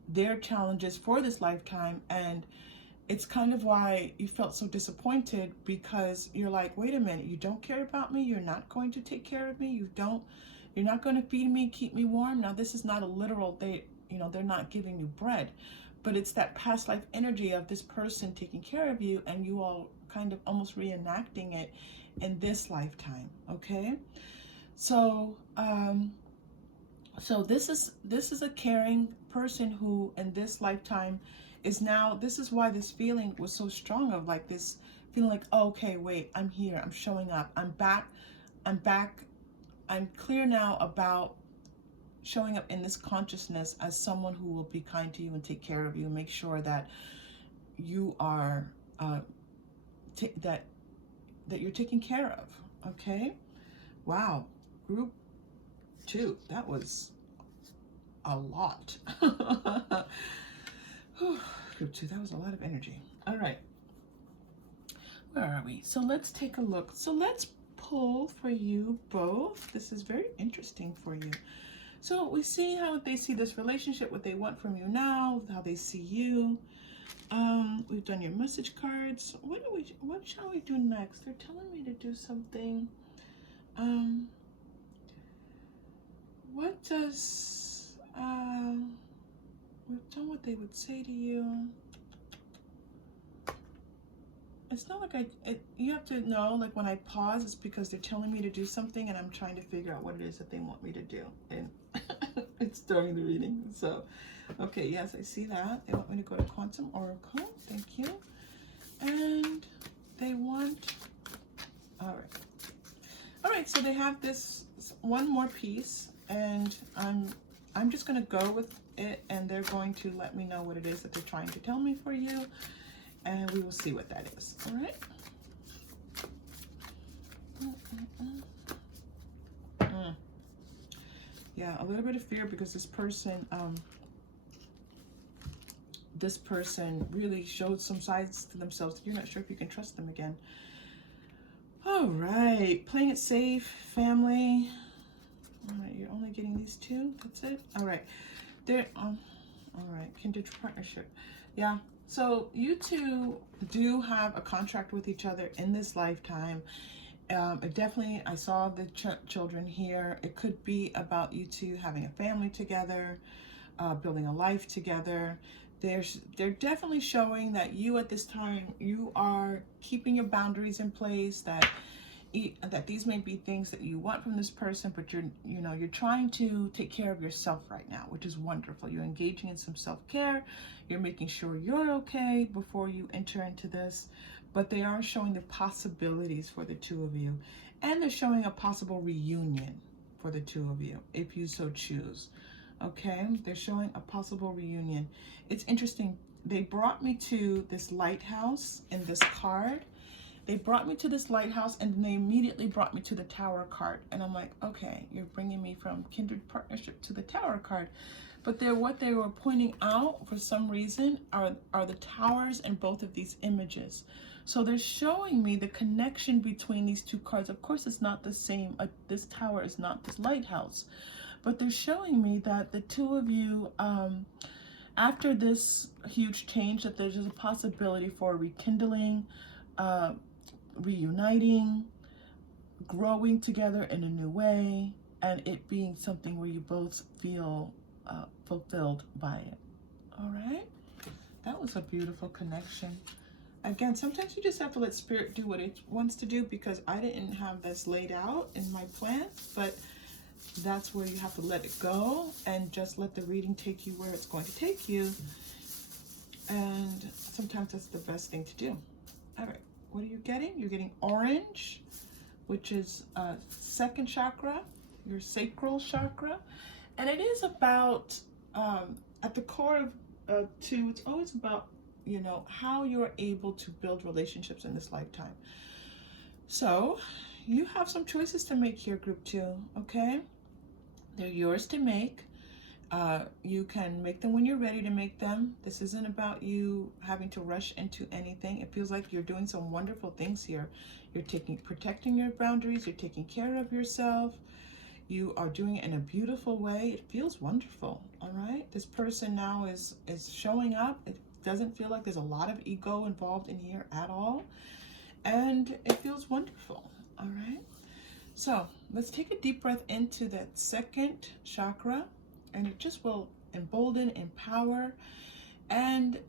their challenges for this lifetime, and it's kind of why you felt so disappointed, because you're like, wait a minute, you don't care about me, you're not going to take care of me, you're not going to feed me, keep me warm. Now this is not a literal, they're not giving you bread, but it's that past life energy of this person taking care of you, and you all kind of almost reenacting it in this lifetime. Okay, so so this is a caring person who in this lifetime is now, this is why this feeling was so strong, of like this feeling like, oh, okay, wait, I'm here, I'm showing up, I'm back, I'm clear now about showing up in this consciousness as someone who will be kind to you and take care of you and make sure that you are that you're taken care of. Okay, wow, group 2, that was a lot. Group 2, that was a lot of energy. All right, where are we? So let's take a look. So let's pull for you both. This is very interesting for you. So we see how they see this relationship, what they want from you now, how they see you. We've done your message cards. What shall we do next? They're telling me to do something. What does we've done what they would say to you. It's not like you have to know, like when I pause, it's because they're telling me to do something and I'm trying to figure out what it is that they want me to do. And it's during the reading. So, okay, yes, I see that. They want me to go to Quantum Oracle. Thank you. And they want, all right. All right, so they have this one more piece, and I'm just going to go with it, and they're going to let me know what it is that they're trying to tell me for you. And we will see what that is. All right. Yeah, a little bit of fear, because this person really showed some sides to themselves that you're not sure if you can trust them again. All right, playing it safe, family. All right, you're only getting these 2. That's it. All right, all right, kindred partnership. Yeah. So you two do have a contract with each other in this lifetime. Definitely, I saw the children here. It could be about you two having a family together, building a life together. They're definitely showing that you at this time, you are keeping your boundaries in place, that these may be things that you want from this person, but you're trying to take care of yourself right now, which is wonderful. You're engaging in some self-care. You're making sure you're okay before you enter into this, but they are showing the possibilities for the two of you, and they're showing a possible reunion for the two of you if you so choose. Okay, they're showing a possible reunion. It's interesting. They brought me to this lighthouse in this card. They brought me to this lighthouse, and then they immediately brought me to the Tower card. And I'm like, okay, you're bringing me from kindred partnership to the Tower card. But what they were pointing out for some reason are the towers in both of these images. So they're showing me the connection between these two cards. Of course, it's not the same. This tower is not this lighthouse. But they're showing me that the two of you, after this huge change, that there's a possibility for rekindling, reuniting, growing together in a new way, and it being something where you both feel fulfilled by it. All right, that was a beautiful connection. again, sometimes you just have to let spirit do what it wants to do, because I didn't have this laid out in my plan, but that's where you have to let it go and just let the reading take you where it's going to take you. And sometimes that's the best thing to do. All right, what are you getting? You're getting orange, which is second chakra, your sacral chakra. And it is about, at the core of two, it's always about, you know, how you're able to build relationships in this lifetime. So you have some choices to make here, group 2, okay? They're yours to make. You can make them when you're ready to make them. This isn't about you having to rush into anything. It feels like you're doing some wonderful things here. You're protecting your boundaries. You're taking care of yourself. You are doing it in a beautiful way. It feels wonderful, all right? This person now is showing up. It doesn't feel like there's a lot of ego involved in here at all. And it feels wonderful, all right? So let's take a deep breath into that second chakra, and it just will embolden, empower, and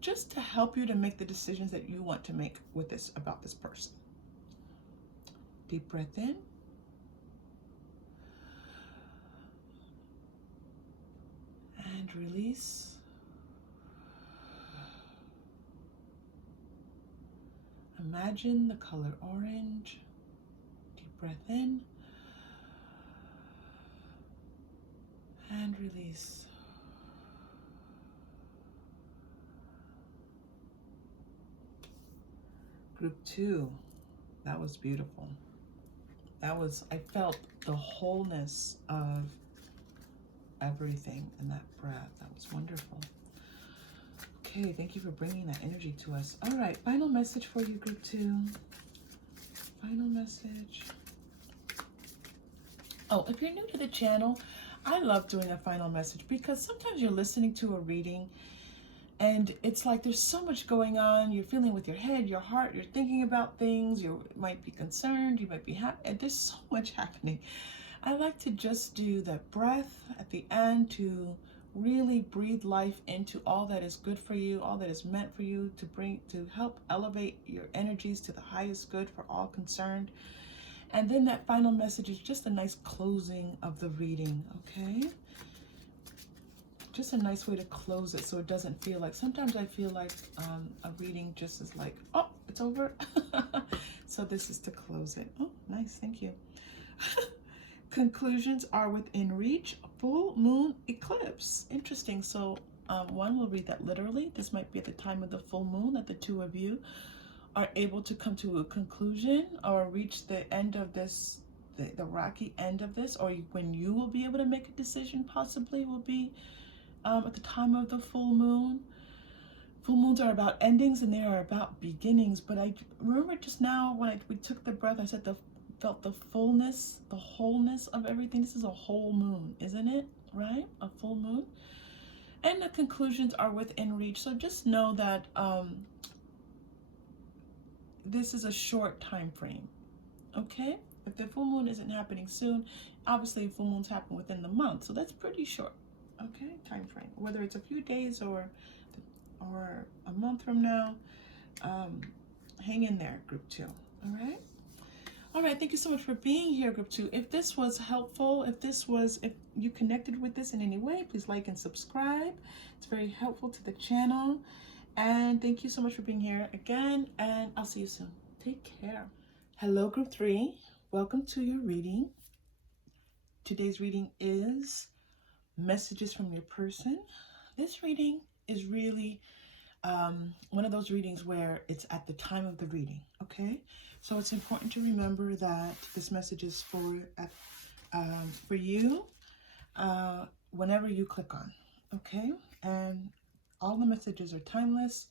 just to help you to make the decisions that you want to make with this, about this person. Deep breath in. And release. Imagine the color orange. Deep breath in. And release. Group 2. That was beautiful. That was, I felt the wholeness of everything in that breath. That was wonderful. Okay, thank you for bringing that energy to us. All right, final message for you, group 2. Final message. Oh, if you're new to the channel, I love doing a final message, because sometimes you're listening to a reading and it's like there's so much going on. You're feeling with your head, your heart, you're thinking about things, you might be concerned, you might be happy, and there's so much happening. I like to just do that breath at the end to really breathe life into all that is good for you, all that is meant for you, to help elevate your energies to the highest good for all concerned. And then that final message is just a nice closing of the reading, okay? Just a nice way to close it, so it doesn't feel like, sometimes I feel like a reading just is like, oh, it's over. So this is to close it. Oh, nice, thank you. Conclusions are within reach. Full moon eclipse. Interesting. So one will read that literally. This might be at the time of the full moon that the two of you are able to come to a conclusion or reach the end of this, the rocky end of this, or when you will be able to make a decision possibly will be at the time of the full moon. Full moons are about endings and they are about beginnings. But I remember just now when we took the breath, I said felt the fullness, the wholeness of everything. This is a whole moon, isn't it? Right? A full moon. And the conclusions are within reach. So just know that this is a short time frame. Okay? If the full moon isn't happening soon, obviously full moons happen within the month. So that's pretty short. Okay? Time frame. Whether it's a few days or a month from now, hang in there, group 2. All right? All right, thank you so much for being here, group 2. If this was helpful, if you connected with this in any way, please like and subscribe. It's very helpful to the channel. And thank you so much for being here again, and I'll see you soon. Take care. Hello, group 3. Welcome to your reading. Today's reading is messages from your person. This reading is really one of those readings where it's at the time of the reading, okay? So it's important to remember that this message is for you whenever you click on, okay? And all the messages are timeless,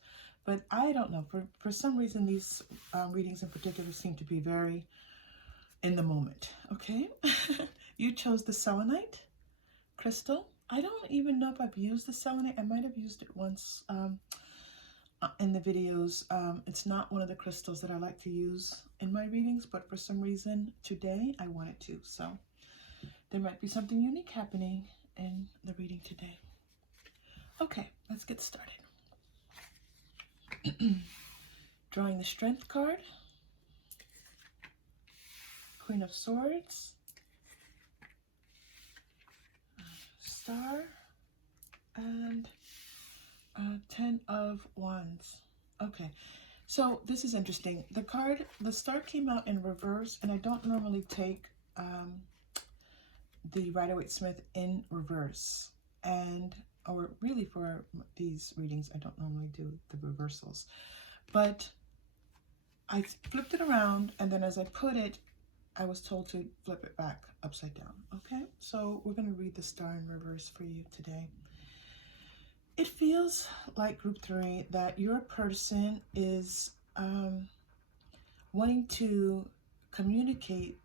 but I don't know, for some reason these readings in particular seem to be very in the moment, okay? You chose the Selenite crystal. I don't even know if I've used the Selenite. I might have used it once in the videos. It's not one of the crystals that I like to use in my readings, but for some reason today I wanted to. So there might be something unique happening in the reading today. Okay, let's get started. Drawing the Strength card, Queen of Swords, Star, and 10 of Wands. Okay, so this is interesting. The Star came out in reverse, and I don't normally take the Rider-Waite-Smith in reverse. Or really for these readings, I don't normally do the reversals. But I flipped it around, and then as I put it, I was told to flip it back upside down. Okay, so we're going to read the Star in reverse for you today. It feels like, group 3, that your person is wanting to communicate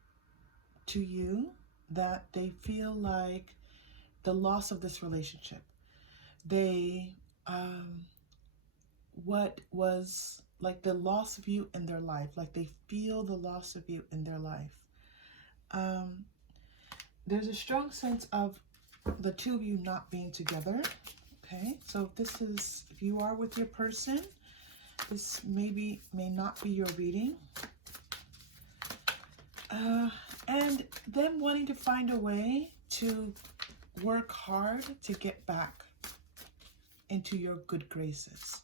to you that they feel like the loss of this relationship. They, what was like the loss of you in their life, like they feel the loss of you in their life. There's a strong sense of the two of you not being together. Okay, so if you are with your person, this may not be your reading. And them wanting to find a way to work hard to get back into your good graces,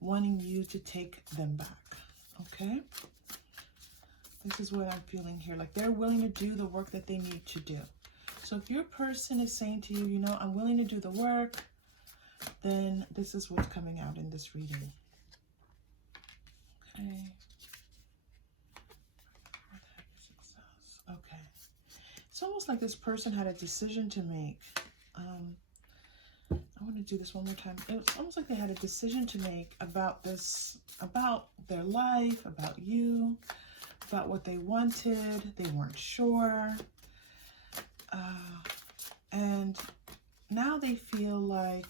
wanting you to take them back. Okay, this is what I'm feeling here. Like they're willing to do the work that they need to do. So if your person is saying to you, you know, I'm willing to do the work, then this is what's coming out in this reading. Okay. Okay. It's almost like this person had a decision to make. I want to do this one more time. It's almost like they had a decision to make about this, about their life, about you, about what they wanted. They weren't sure. And now they feel like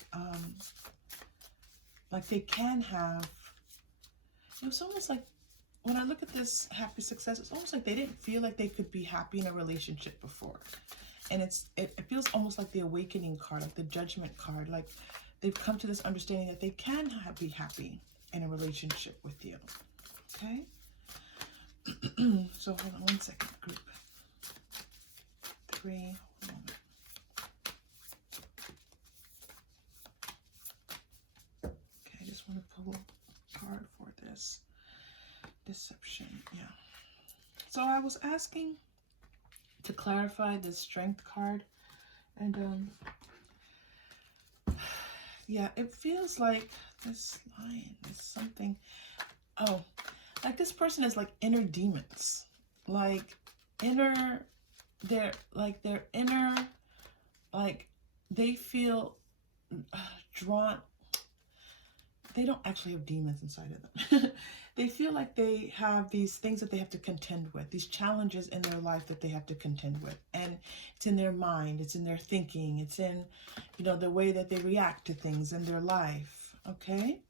they can have, it was almost like, when I look at this happy success, it's almost like they didn't feel like they could be happy in a relationship before. And it feels almost like the awakening card, like the judgment card. Like they've come to this understanding that they can be happy in a relationship with you. Okay? So hold on one second, group 3. Hold on. Okay, I just want to pull a card for this. Deception, yeah. So I was asking to clarify the Strength card, and yeah, it feels like this lion is something. Oh, like this person is like inner demons, like they're inner, like they feel drawn. They don't actually have demons inside of them. They feel like they have these things that they have to contend with, these challenges in their life that they have to contend with. And it's in their mind, it's in their thinking, it's in, you know, the way that they react to things in their life. Okay?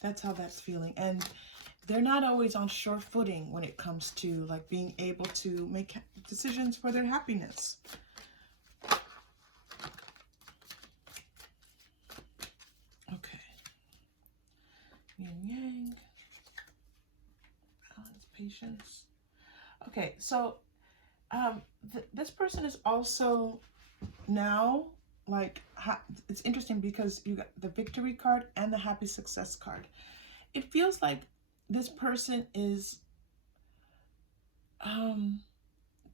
That's how that's feeling. And they're not always on sure footing when it comes to like being able to make decisions for their happiness. Okay. Yin yang. Balance, patience. Okay, so this person is also now like, it's interesting because you got the Victory card and the Happy Success card. It feels like this person is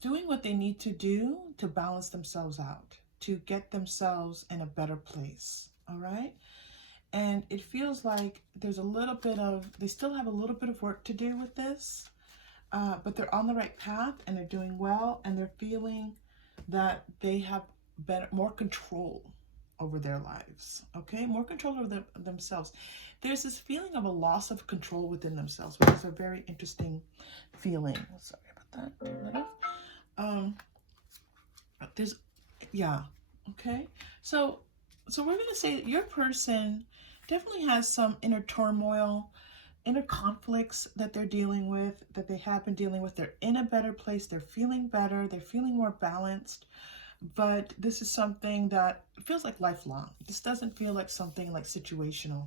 doing what they need to do to balance themselves out, to get themselves in a better place. All right. And it feels like there's a little bit of, they still have a little bit of work to do with this, but they're on the right path and they're doing well, and they're feeling that they have more control over their lives. Okay, more control over themselves. There's this feeling of a loss of control within themselves, which is a very interesting feeling. Sorry about that. Turn that off. Yeah. Okay. So we're going to say that your person definitely has some inner turmoil, inner conflicts that they're dealing with, that they have been dealing with. They're in a better place. They're feeling better. They're feeling more balanced. But this is something that feels like lifelong. This doesn't feel like something like situational.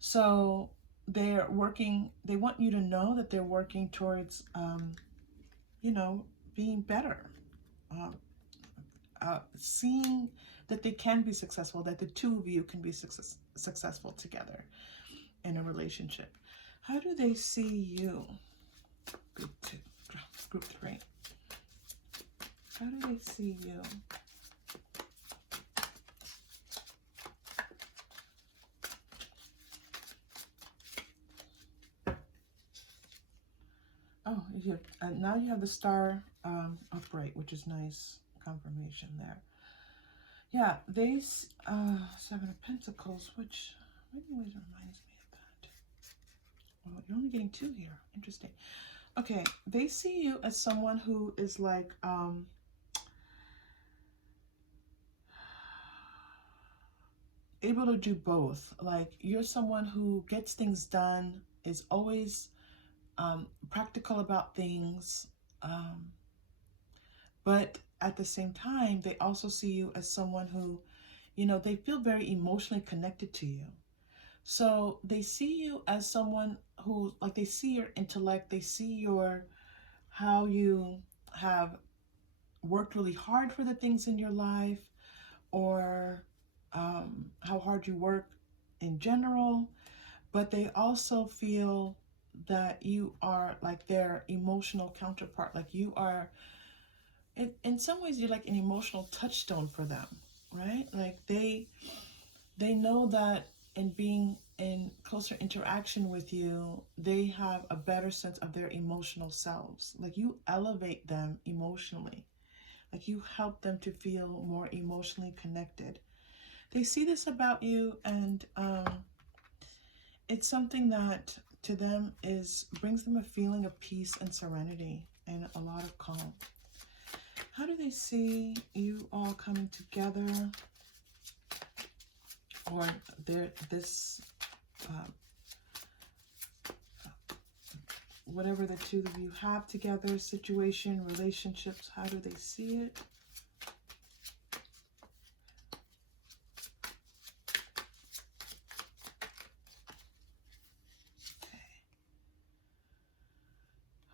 So they're working, they want you to know that they're working towards, you know, being better. Um, Seeing that they can be successful, that the two of you can be successful together in a relationship. How do they see you? Group 2, group 3. How do they see you? Oh, now you have the star upright, which is nice confirmation there. Yeah, they, Seven of Pentacles, which maybe always reminds me of that. Well, you're only getting 2 here. Interesting. Okay, they see you as someone who is like, able to do both. Like, you're someone who gets things done, is always practical about things, but at the same time, they also see you as someone who, you know, they feel very emotionally connected to you. So they see you as someone who, like, they see your intellect, they see your, how you have worked really hard for the things in your life, or how hard you work in general, but they also feel that you are like their emotional counterpart. Like, you are, in some ways, you're like an emotional touchstone for them, right? Like, they know that in being in closer interaction with you, they have a better sense of their emotional selves. Like, you elevate them emotionally. Like, you help them to feel more emotionally connected. They see this about you, and it's something that to them brings them a feeling of peace and serenity and a lot of calm. How do they see you all coming together, or this whatever the two of you have together, situation, relationships? How do they see it?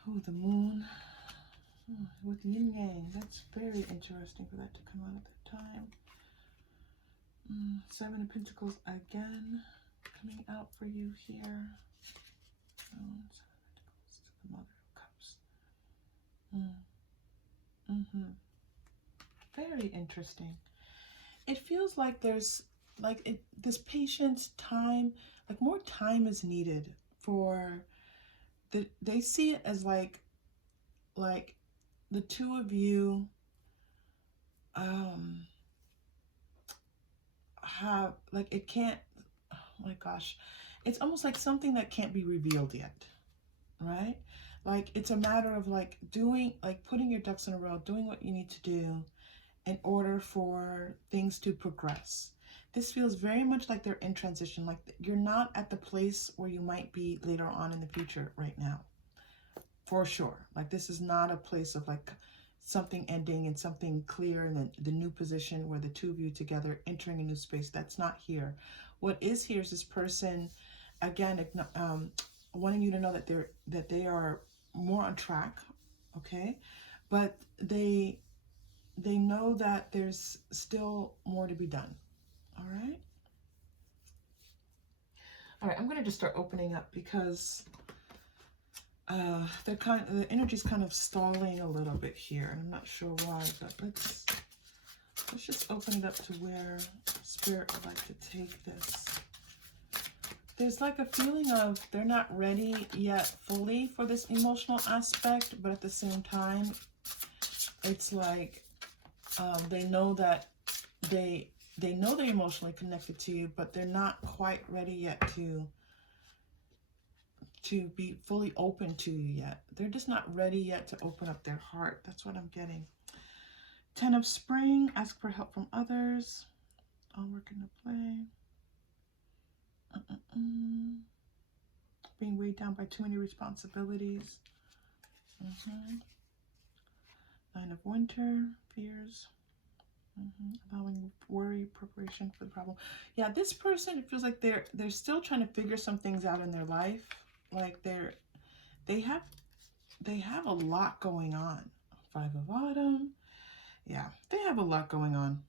Oh, the moon. Oh, with yin yang. That's very interesting for that to come out at that time. Seven of Pentacles again coming out for you here. Seven of Pentacles to the Mother of Cups. Very interesting. It feels like there's like this patience, time, like more time is needed for they see it as like the two of you have, like, it can't, oh my gosh, it's almost like something that can't be revealed yet, right? Like, it's a matter of like doing, like putting your ducks in a row, doing what you need to do in order for things to progress. This feels very much like they're in transition, like you're not at the place where you might be later on in the future right now, for sure. Like, this is not a place of like something ending and something clear and then the new position where the two of you together entering a new space. That's not here. What is here is this person, again, wanting you to know that they are more on track, okay? But they know that there's still more to be done. All right. All right, I'm going to just start opening up because the energy's kind of stalling a little bit here, and I'm not sure why, but let's just open it up to where Spirit would like to take this. There's like a feeling of they're not ready yet fully for this emotional aspect, but at the same time, it's like they know that they know they're emotionally connected to you, but they're not quite ready yet to be fully open to you yet. They're just not ready yet to open up their heart. That's what I'm getting. 10 of Spring, ask for help from others. All work into play. Being weighed down by too many responsibilities. 9 of Winter, fears. Allowing worry, preparation for the problem. Yeah, this person, it feels like they're still trying to figure some things out in their life. Like they have a lot going on. Five of Autumn. Yeah, they have a lot going on.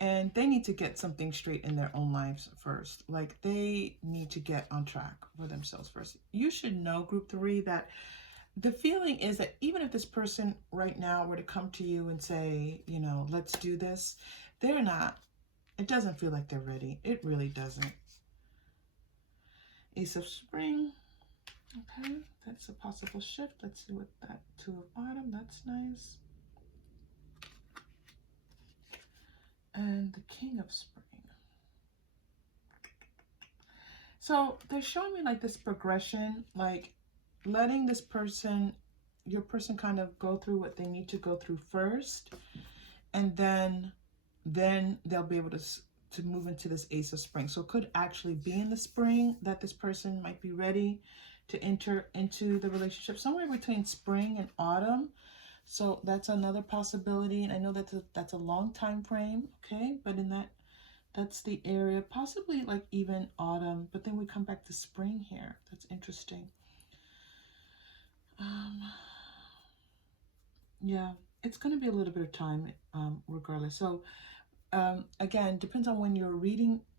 And they need to get something straight in their own lives first. Like they need to get on track for themselves first. You should know, group 3, that the feeling is that even if this person right now were to come to you and say, you know, let's do this, they're not. It doesn't feel like they're ready. It really doesn't. Ace of Spring. Okay, that's a possible shift. Let's see what that Two of Autumn, that's nice. And the King of Spring. So they're showing me like this progression, like letting this person, your person, kind of go through what they need to go through first, and then they'll be able to move into this Ace of Spring. So it could actually be in the spring that this person might be ready to enter into the relationship, somewhere between spring and autumn. So that's another possibility, and I know that's a long time frame, okay? But in that's the area, possibly like even autumn, but then we come back to spring here. That's interesting. Yeah, it's going to be a little bit of time, regardless. So again, depends on when you're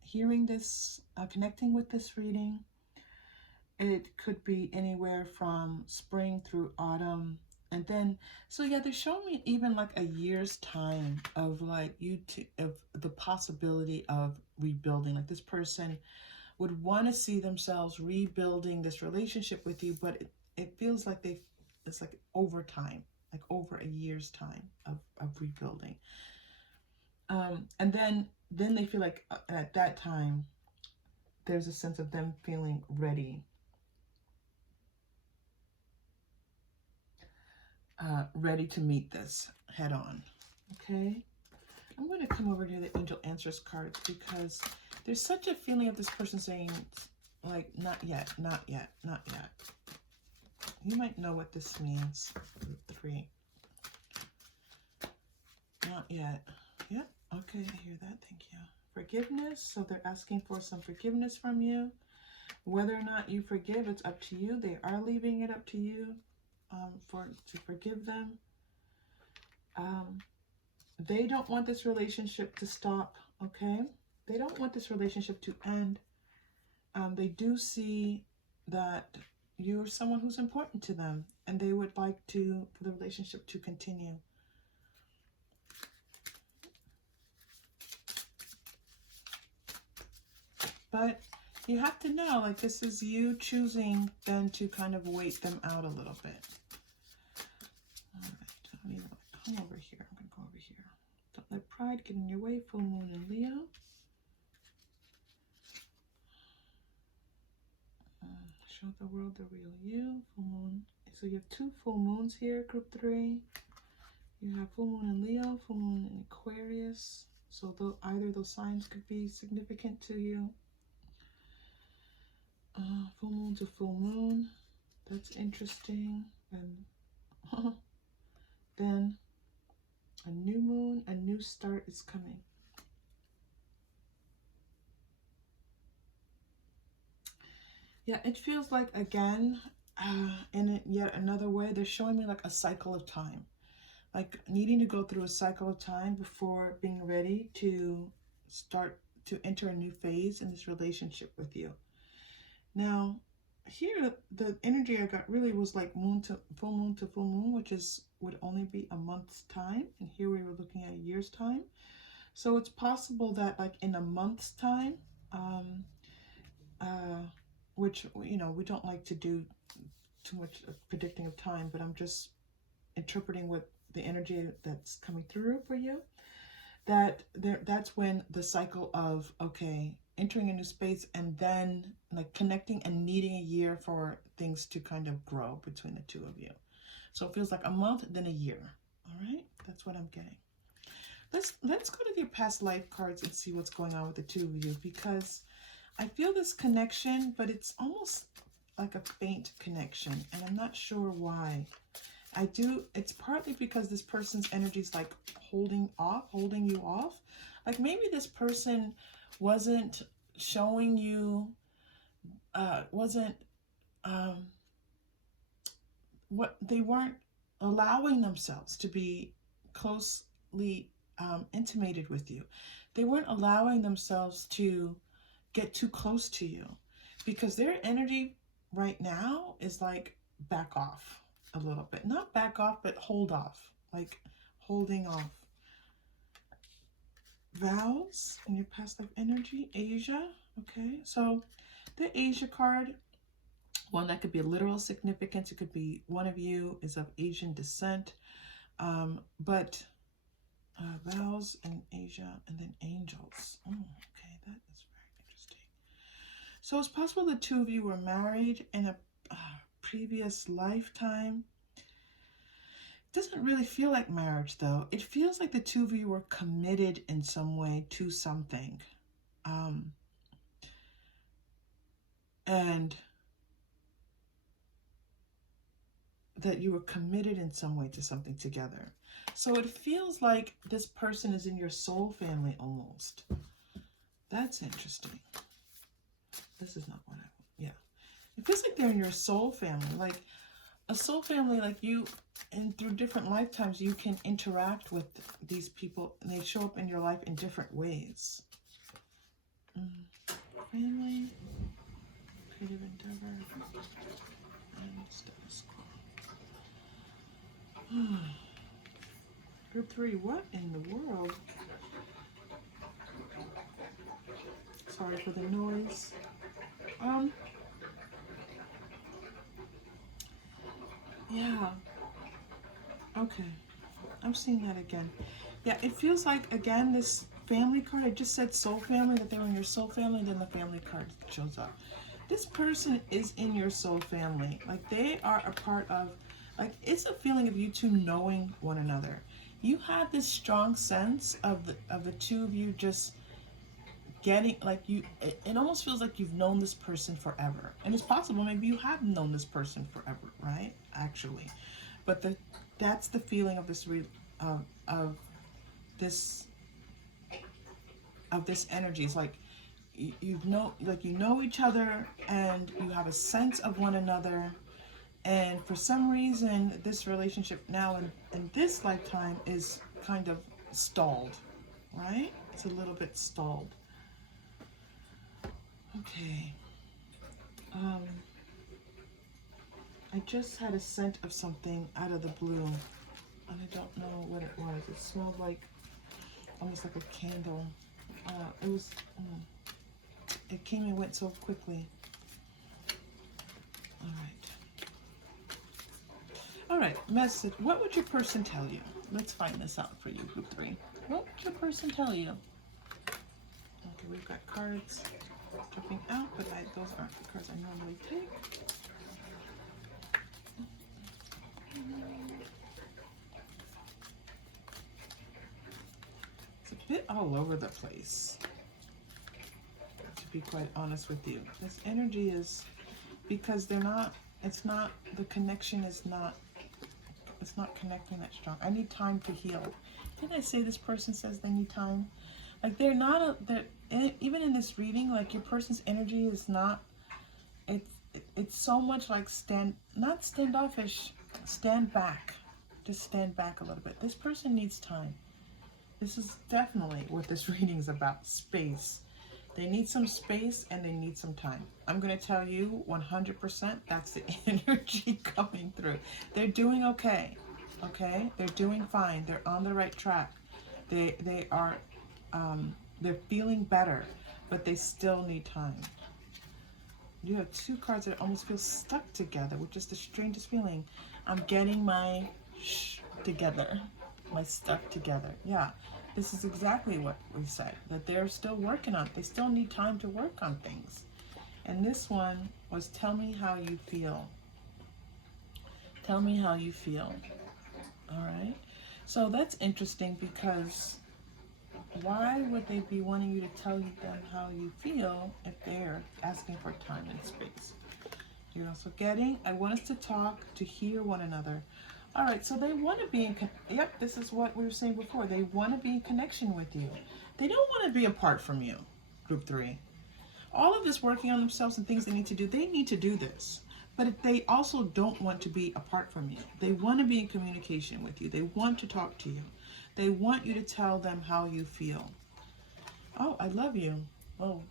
hearing this, connecting with this reading. It could be anywhere from spring through autumn. And then, so yeah, they're showing me even like a year's time of like of the possibility of rebuilding. Like this person would want to see themselves rebuilding this relationship with you, but it feels like it's like over time, like over a year's time of rebuilding. And then they feel like at that time, there's a sense of them feeling ready. Ready to meet this head on. Okay, I'm going to come over to the Angel Answers cards because there's such a feeling of this person saying, like, not yet, not yet, not yet. You might know what this means. Group 3. Not yet. Yep. Okay, I hear that. Thank you. Forgiveness. So they're asking for some forgiveness from you. Whether or not you forgive, it's up to you. They are leaving it up to you to forgive them. They don't want this relationship to stop, okay? They don't want this relationship to end. They do see that you're someone who's important to them, and they would like for the relationship to continue. But you have to know, like, this is you choosing then to kind of wait them out a little bit. All right, I don't even want to come over here. I'm going to go over here. Don't let pride get in your way. Full moon in Leo. Show the world the real you. Full moon. So you have 2 full moons here, group 3. You have full moon in Leo, full moon in Aquarius. So either of those signs could be significant to you. Full moon to full moon. That's interesting. And then a new moon, a new start is coming. Yeah, it feels like, again, in yet another way, they're showing me like a cycle of time. Like needing to go through a cycle of time before being ready to start to enter a new phase in this relationship with you. Now, here, the energy I got really was like moon to full moon, which would only be a month's time. And here we were looking at a year's time. So it's possible that like in a month's time, which, you know, we don't like to do too much predicting of time, but I'm just interpreting what the energy that's coming through for you, that's when the cycle of, okay, entering a new space and then like connecting and needing a year for things to kind of grow between the two of you. So it feels like a month, then a year. All right, that's what I'm getting. Let's go to your past life cards and see what's going on with the two of you, because I feel this connection, but it's almost like a faint connection, and I'm not sure why. It's partly because this person's energy is like holding you off. Like maybe this person wasn't showing you, wasn't, what they weren't allowing themselves to be closely intimated with you. They weren't allowing themselves to get too close to you because their energy right now is like back off a little bit. Not back off, but hold off, like holding off. Vows in your past life energy, Asia. Okay, so the Asia card, one that could be a literal significance. It could be one of you is of Asian descent, but vows in Asia, and then angels. Oh, okay, that is very interesting. So it's possible the two of you were married in a previous lifetime. It doesn't really feel like marriage, though. It feels like the two of you were committed in some way to something. And that you were committed in some way to something together. So it feels like this person is in your soul family almost. That's interesting. This is not what I want. Yeah. It feels like they're in your soul family. Like a soul family, like you, and through different lifetimes, you can interact with these people and they show up in your life in different ways. Family, creative endeavor, and status quo. Group 3, what in the world? Sorry for the noise. Yeah. Okay. I'm seeing that again. Yeah, it feels like, again, this family card, I just said soul family, that they were in your soul family, then the family card shows up. This person is in your soul family. Like, they are a part of, like, it's a feeling of you two knowing one another. You have this strong sense of the two of you just getting, like, it almost feels like you've known this person forever. And it's possible maybe you have known this person forever, right? Actually. But that's the feeling of this of this energy. It's like you know each other and you have a sense of one another, and for some reason this relationship now in this lifetime is kind of stalled, right? It's a little bit stalled. Okay. I just had a scent of something out of the blue, and I don't know what it was. It smelled like almost like a candle. It came and went so quickly. All right, message. What would your person tell you? Let's find this out for you, group 3. What would your person tell you? Okay, we've got cards dropping out, but those aren't the cards I normally take. It's a bit all over the place, to be quite honest with you. This energy is, because they're not, it's not, the connection is not, it's not connecting that strong. I need time to heal. Didn't I say this person says they need time? Like they're not, even in this reading, like your person's energy is not, it's so much like not standoffish, stand back. Just stand back a little bit. This person needs time. This is definitely what this reading is about, space. They need some space and they need some time. I'm going to tell you 100% that's the energy coming through. They're doing okay, okay? They're doing fine. They're on the right track. They are, they're feeling better, but they still need time. You have 2 cards that almost feel stuck together, which is the strangest feeling. I'm getting my together, my stuff together. Yeah, this is exactly what we said, that they're still working on it. They still need time to work on things. And this one was, tell me how you feel. Tell me how you feel. All right. So that's interesting, because why would they be wanting you to tell them how you feel if they're asking for time and space? You're also getting, I want us to talk, to hear one another. All right, so they want to be in, yep, this is what we were saying before. They want to be in connection with you. They don't want to be apart from you, group 3. All of this working on themselves and things they need to do, they need to do this. But they also don't want to be apart from you. They want to be in communication with you. They want to talk to you. They want you to tell them how you feel. Oh, I love you. Oh,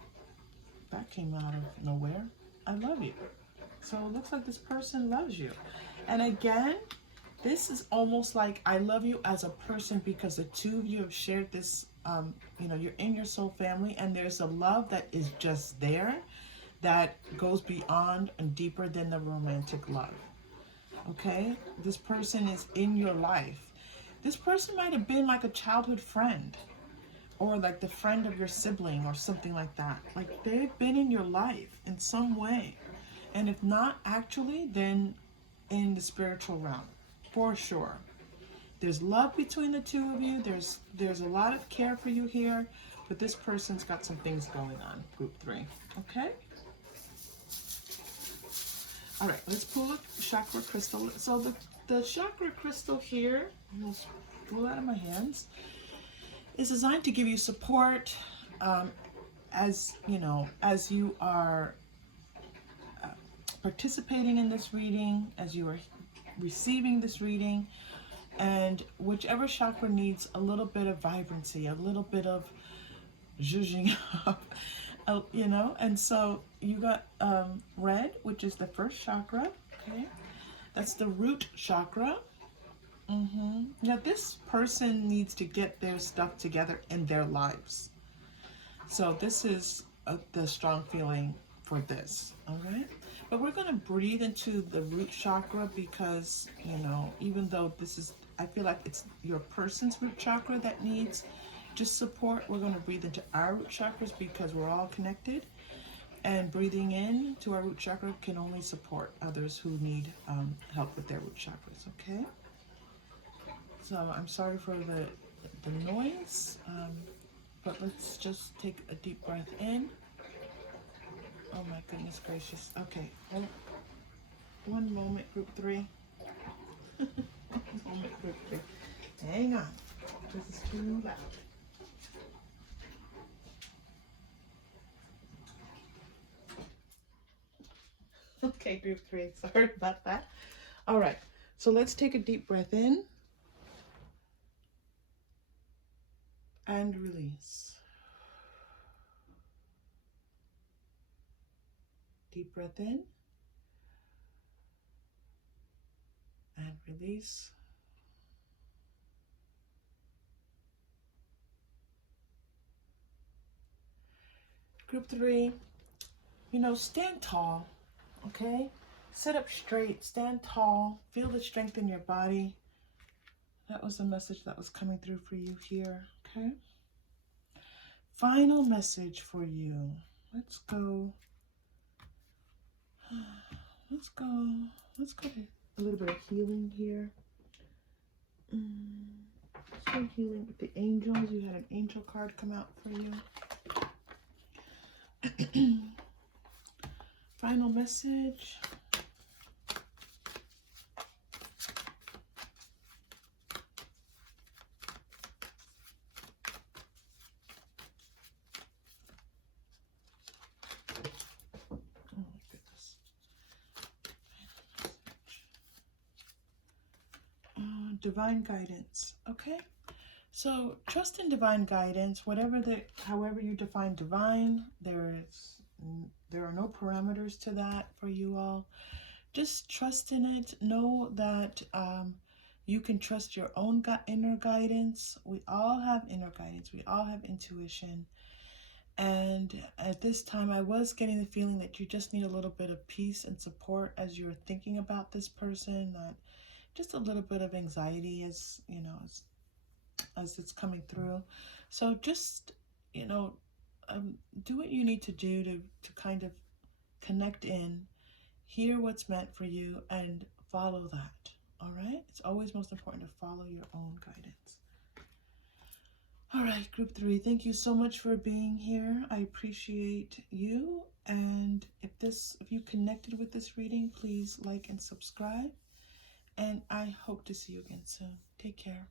that came out of nowhere. I love you. So it looks like this person loves you. And again, this is almost like I love you as a person because the two of you have shared this, you're in your soul family, and there's a love that is just there that goes beyond and deeper than the romantic love. Okay? This person is in your life. This person might have been like a childhood friend or like the friend of your sibling or something like that. Like they've been in your life in some way. And if not actually, then in the spiritual realm, for sure. There's love between the two of you. There's a lot of care for you here, but this person's got some things going on, group 3. Okay? All right, let's pull a chakra crystal. So the chakra crystal here, I'll pull out of my hands, is designed to give you support as you are participating in this reading, as you are receiving this reading, and whichever chakra needs a little bit of vibrancy, a little bit of zhuzhing up, and so you got red, which is the first chakra. Okay, that's the root chakra. Now this person needs to get their stuff together in their lives, so this is the strong feeling for this. All right, but we're going to breathe into the root chakra because even though this is, I feel like it's your person's root chakra that needs just support, we're going to breathe into our root chakras because we're all connected, and breathing in to our root chakra can only support others who need help with their root chakras. Okay, so I'm sorry for the noise, but let's just take a deep breath in. Oh my goodness gracious. Okay, one moment, group 3. One moment, group 3. Hang on, this is too loud. Okay, group 3, sorry about that. All right, so let's take a deep breath in and release. Deep breath in and release. Group 3, stand tall, okay? Sit up straight, stand tall, feel the strength in your body. That was the message that was coming through for you here, okay? Final message for you. Let's go to a little bit of healing here. Let's go healing with the angels. You had an angel card come out for you. Final message. Divine guidance. Okay, so trust in divine guidance. However you define divine, there are no parameters to that for you all. Just trust in it. Know that you can trust your own inner guidance. We all have inner guidance. We all have intuition. And at this time, I was getting the feeling that you just need a little bit of peace and support as you're thinking about this person. That just a little bit of anxiety as it's coming through. So just do what you need to do to kind of connect in, hear what's meant for you, and follow that. All right, it's always most important to follow your own guidance. All right, group 3, thank you so much for being here. I appreciate you. And if you connected with this reading, please like and subscribe. And I hope to see you again soon. Take care.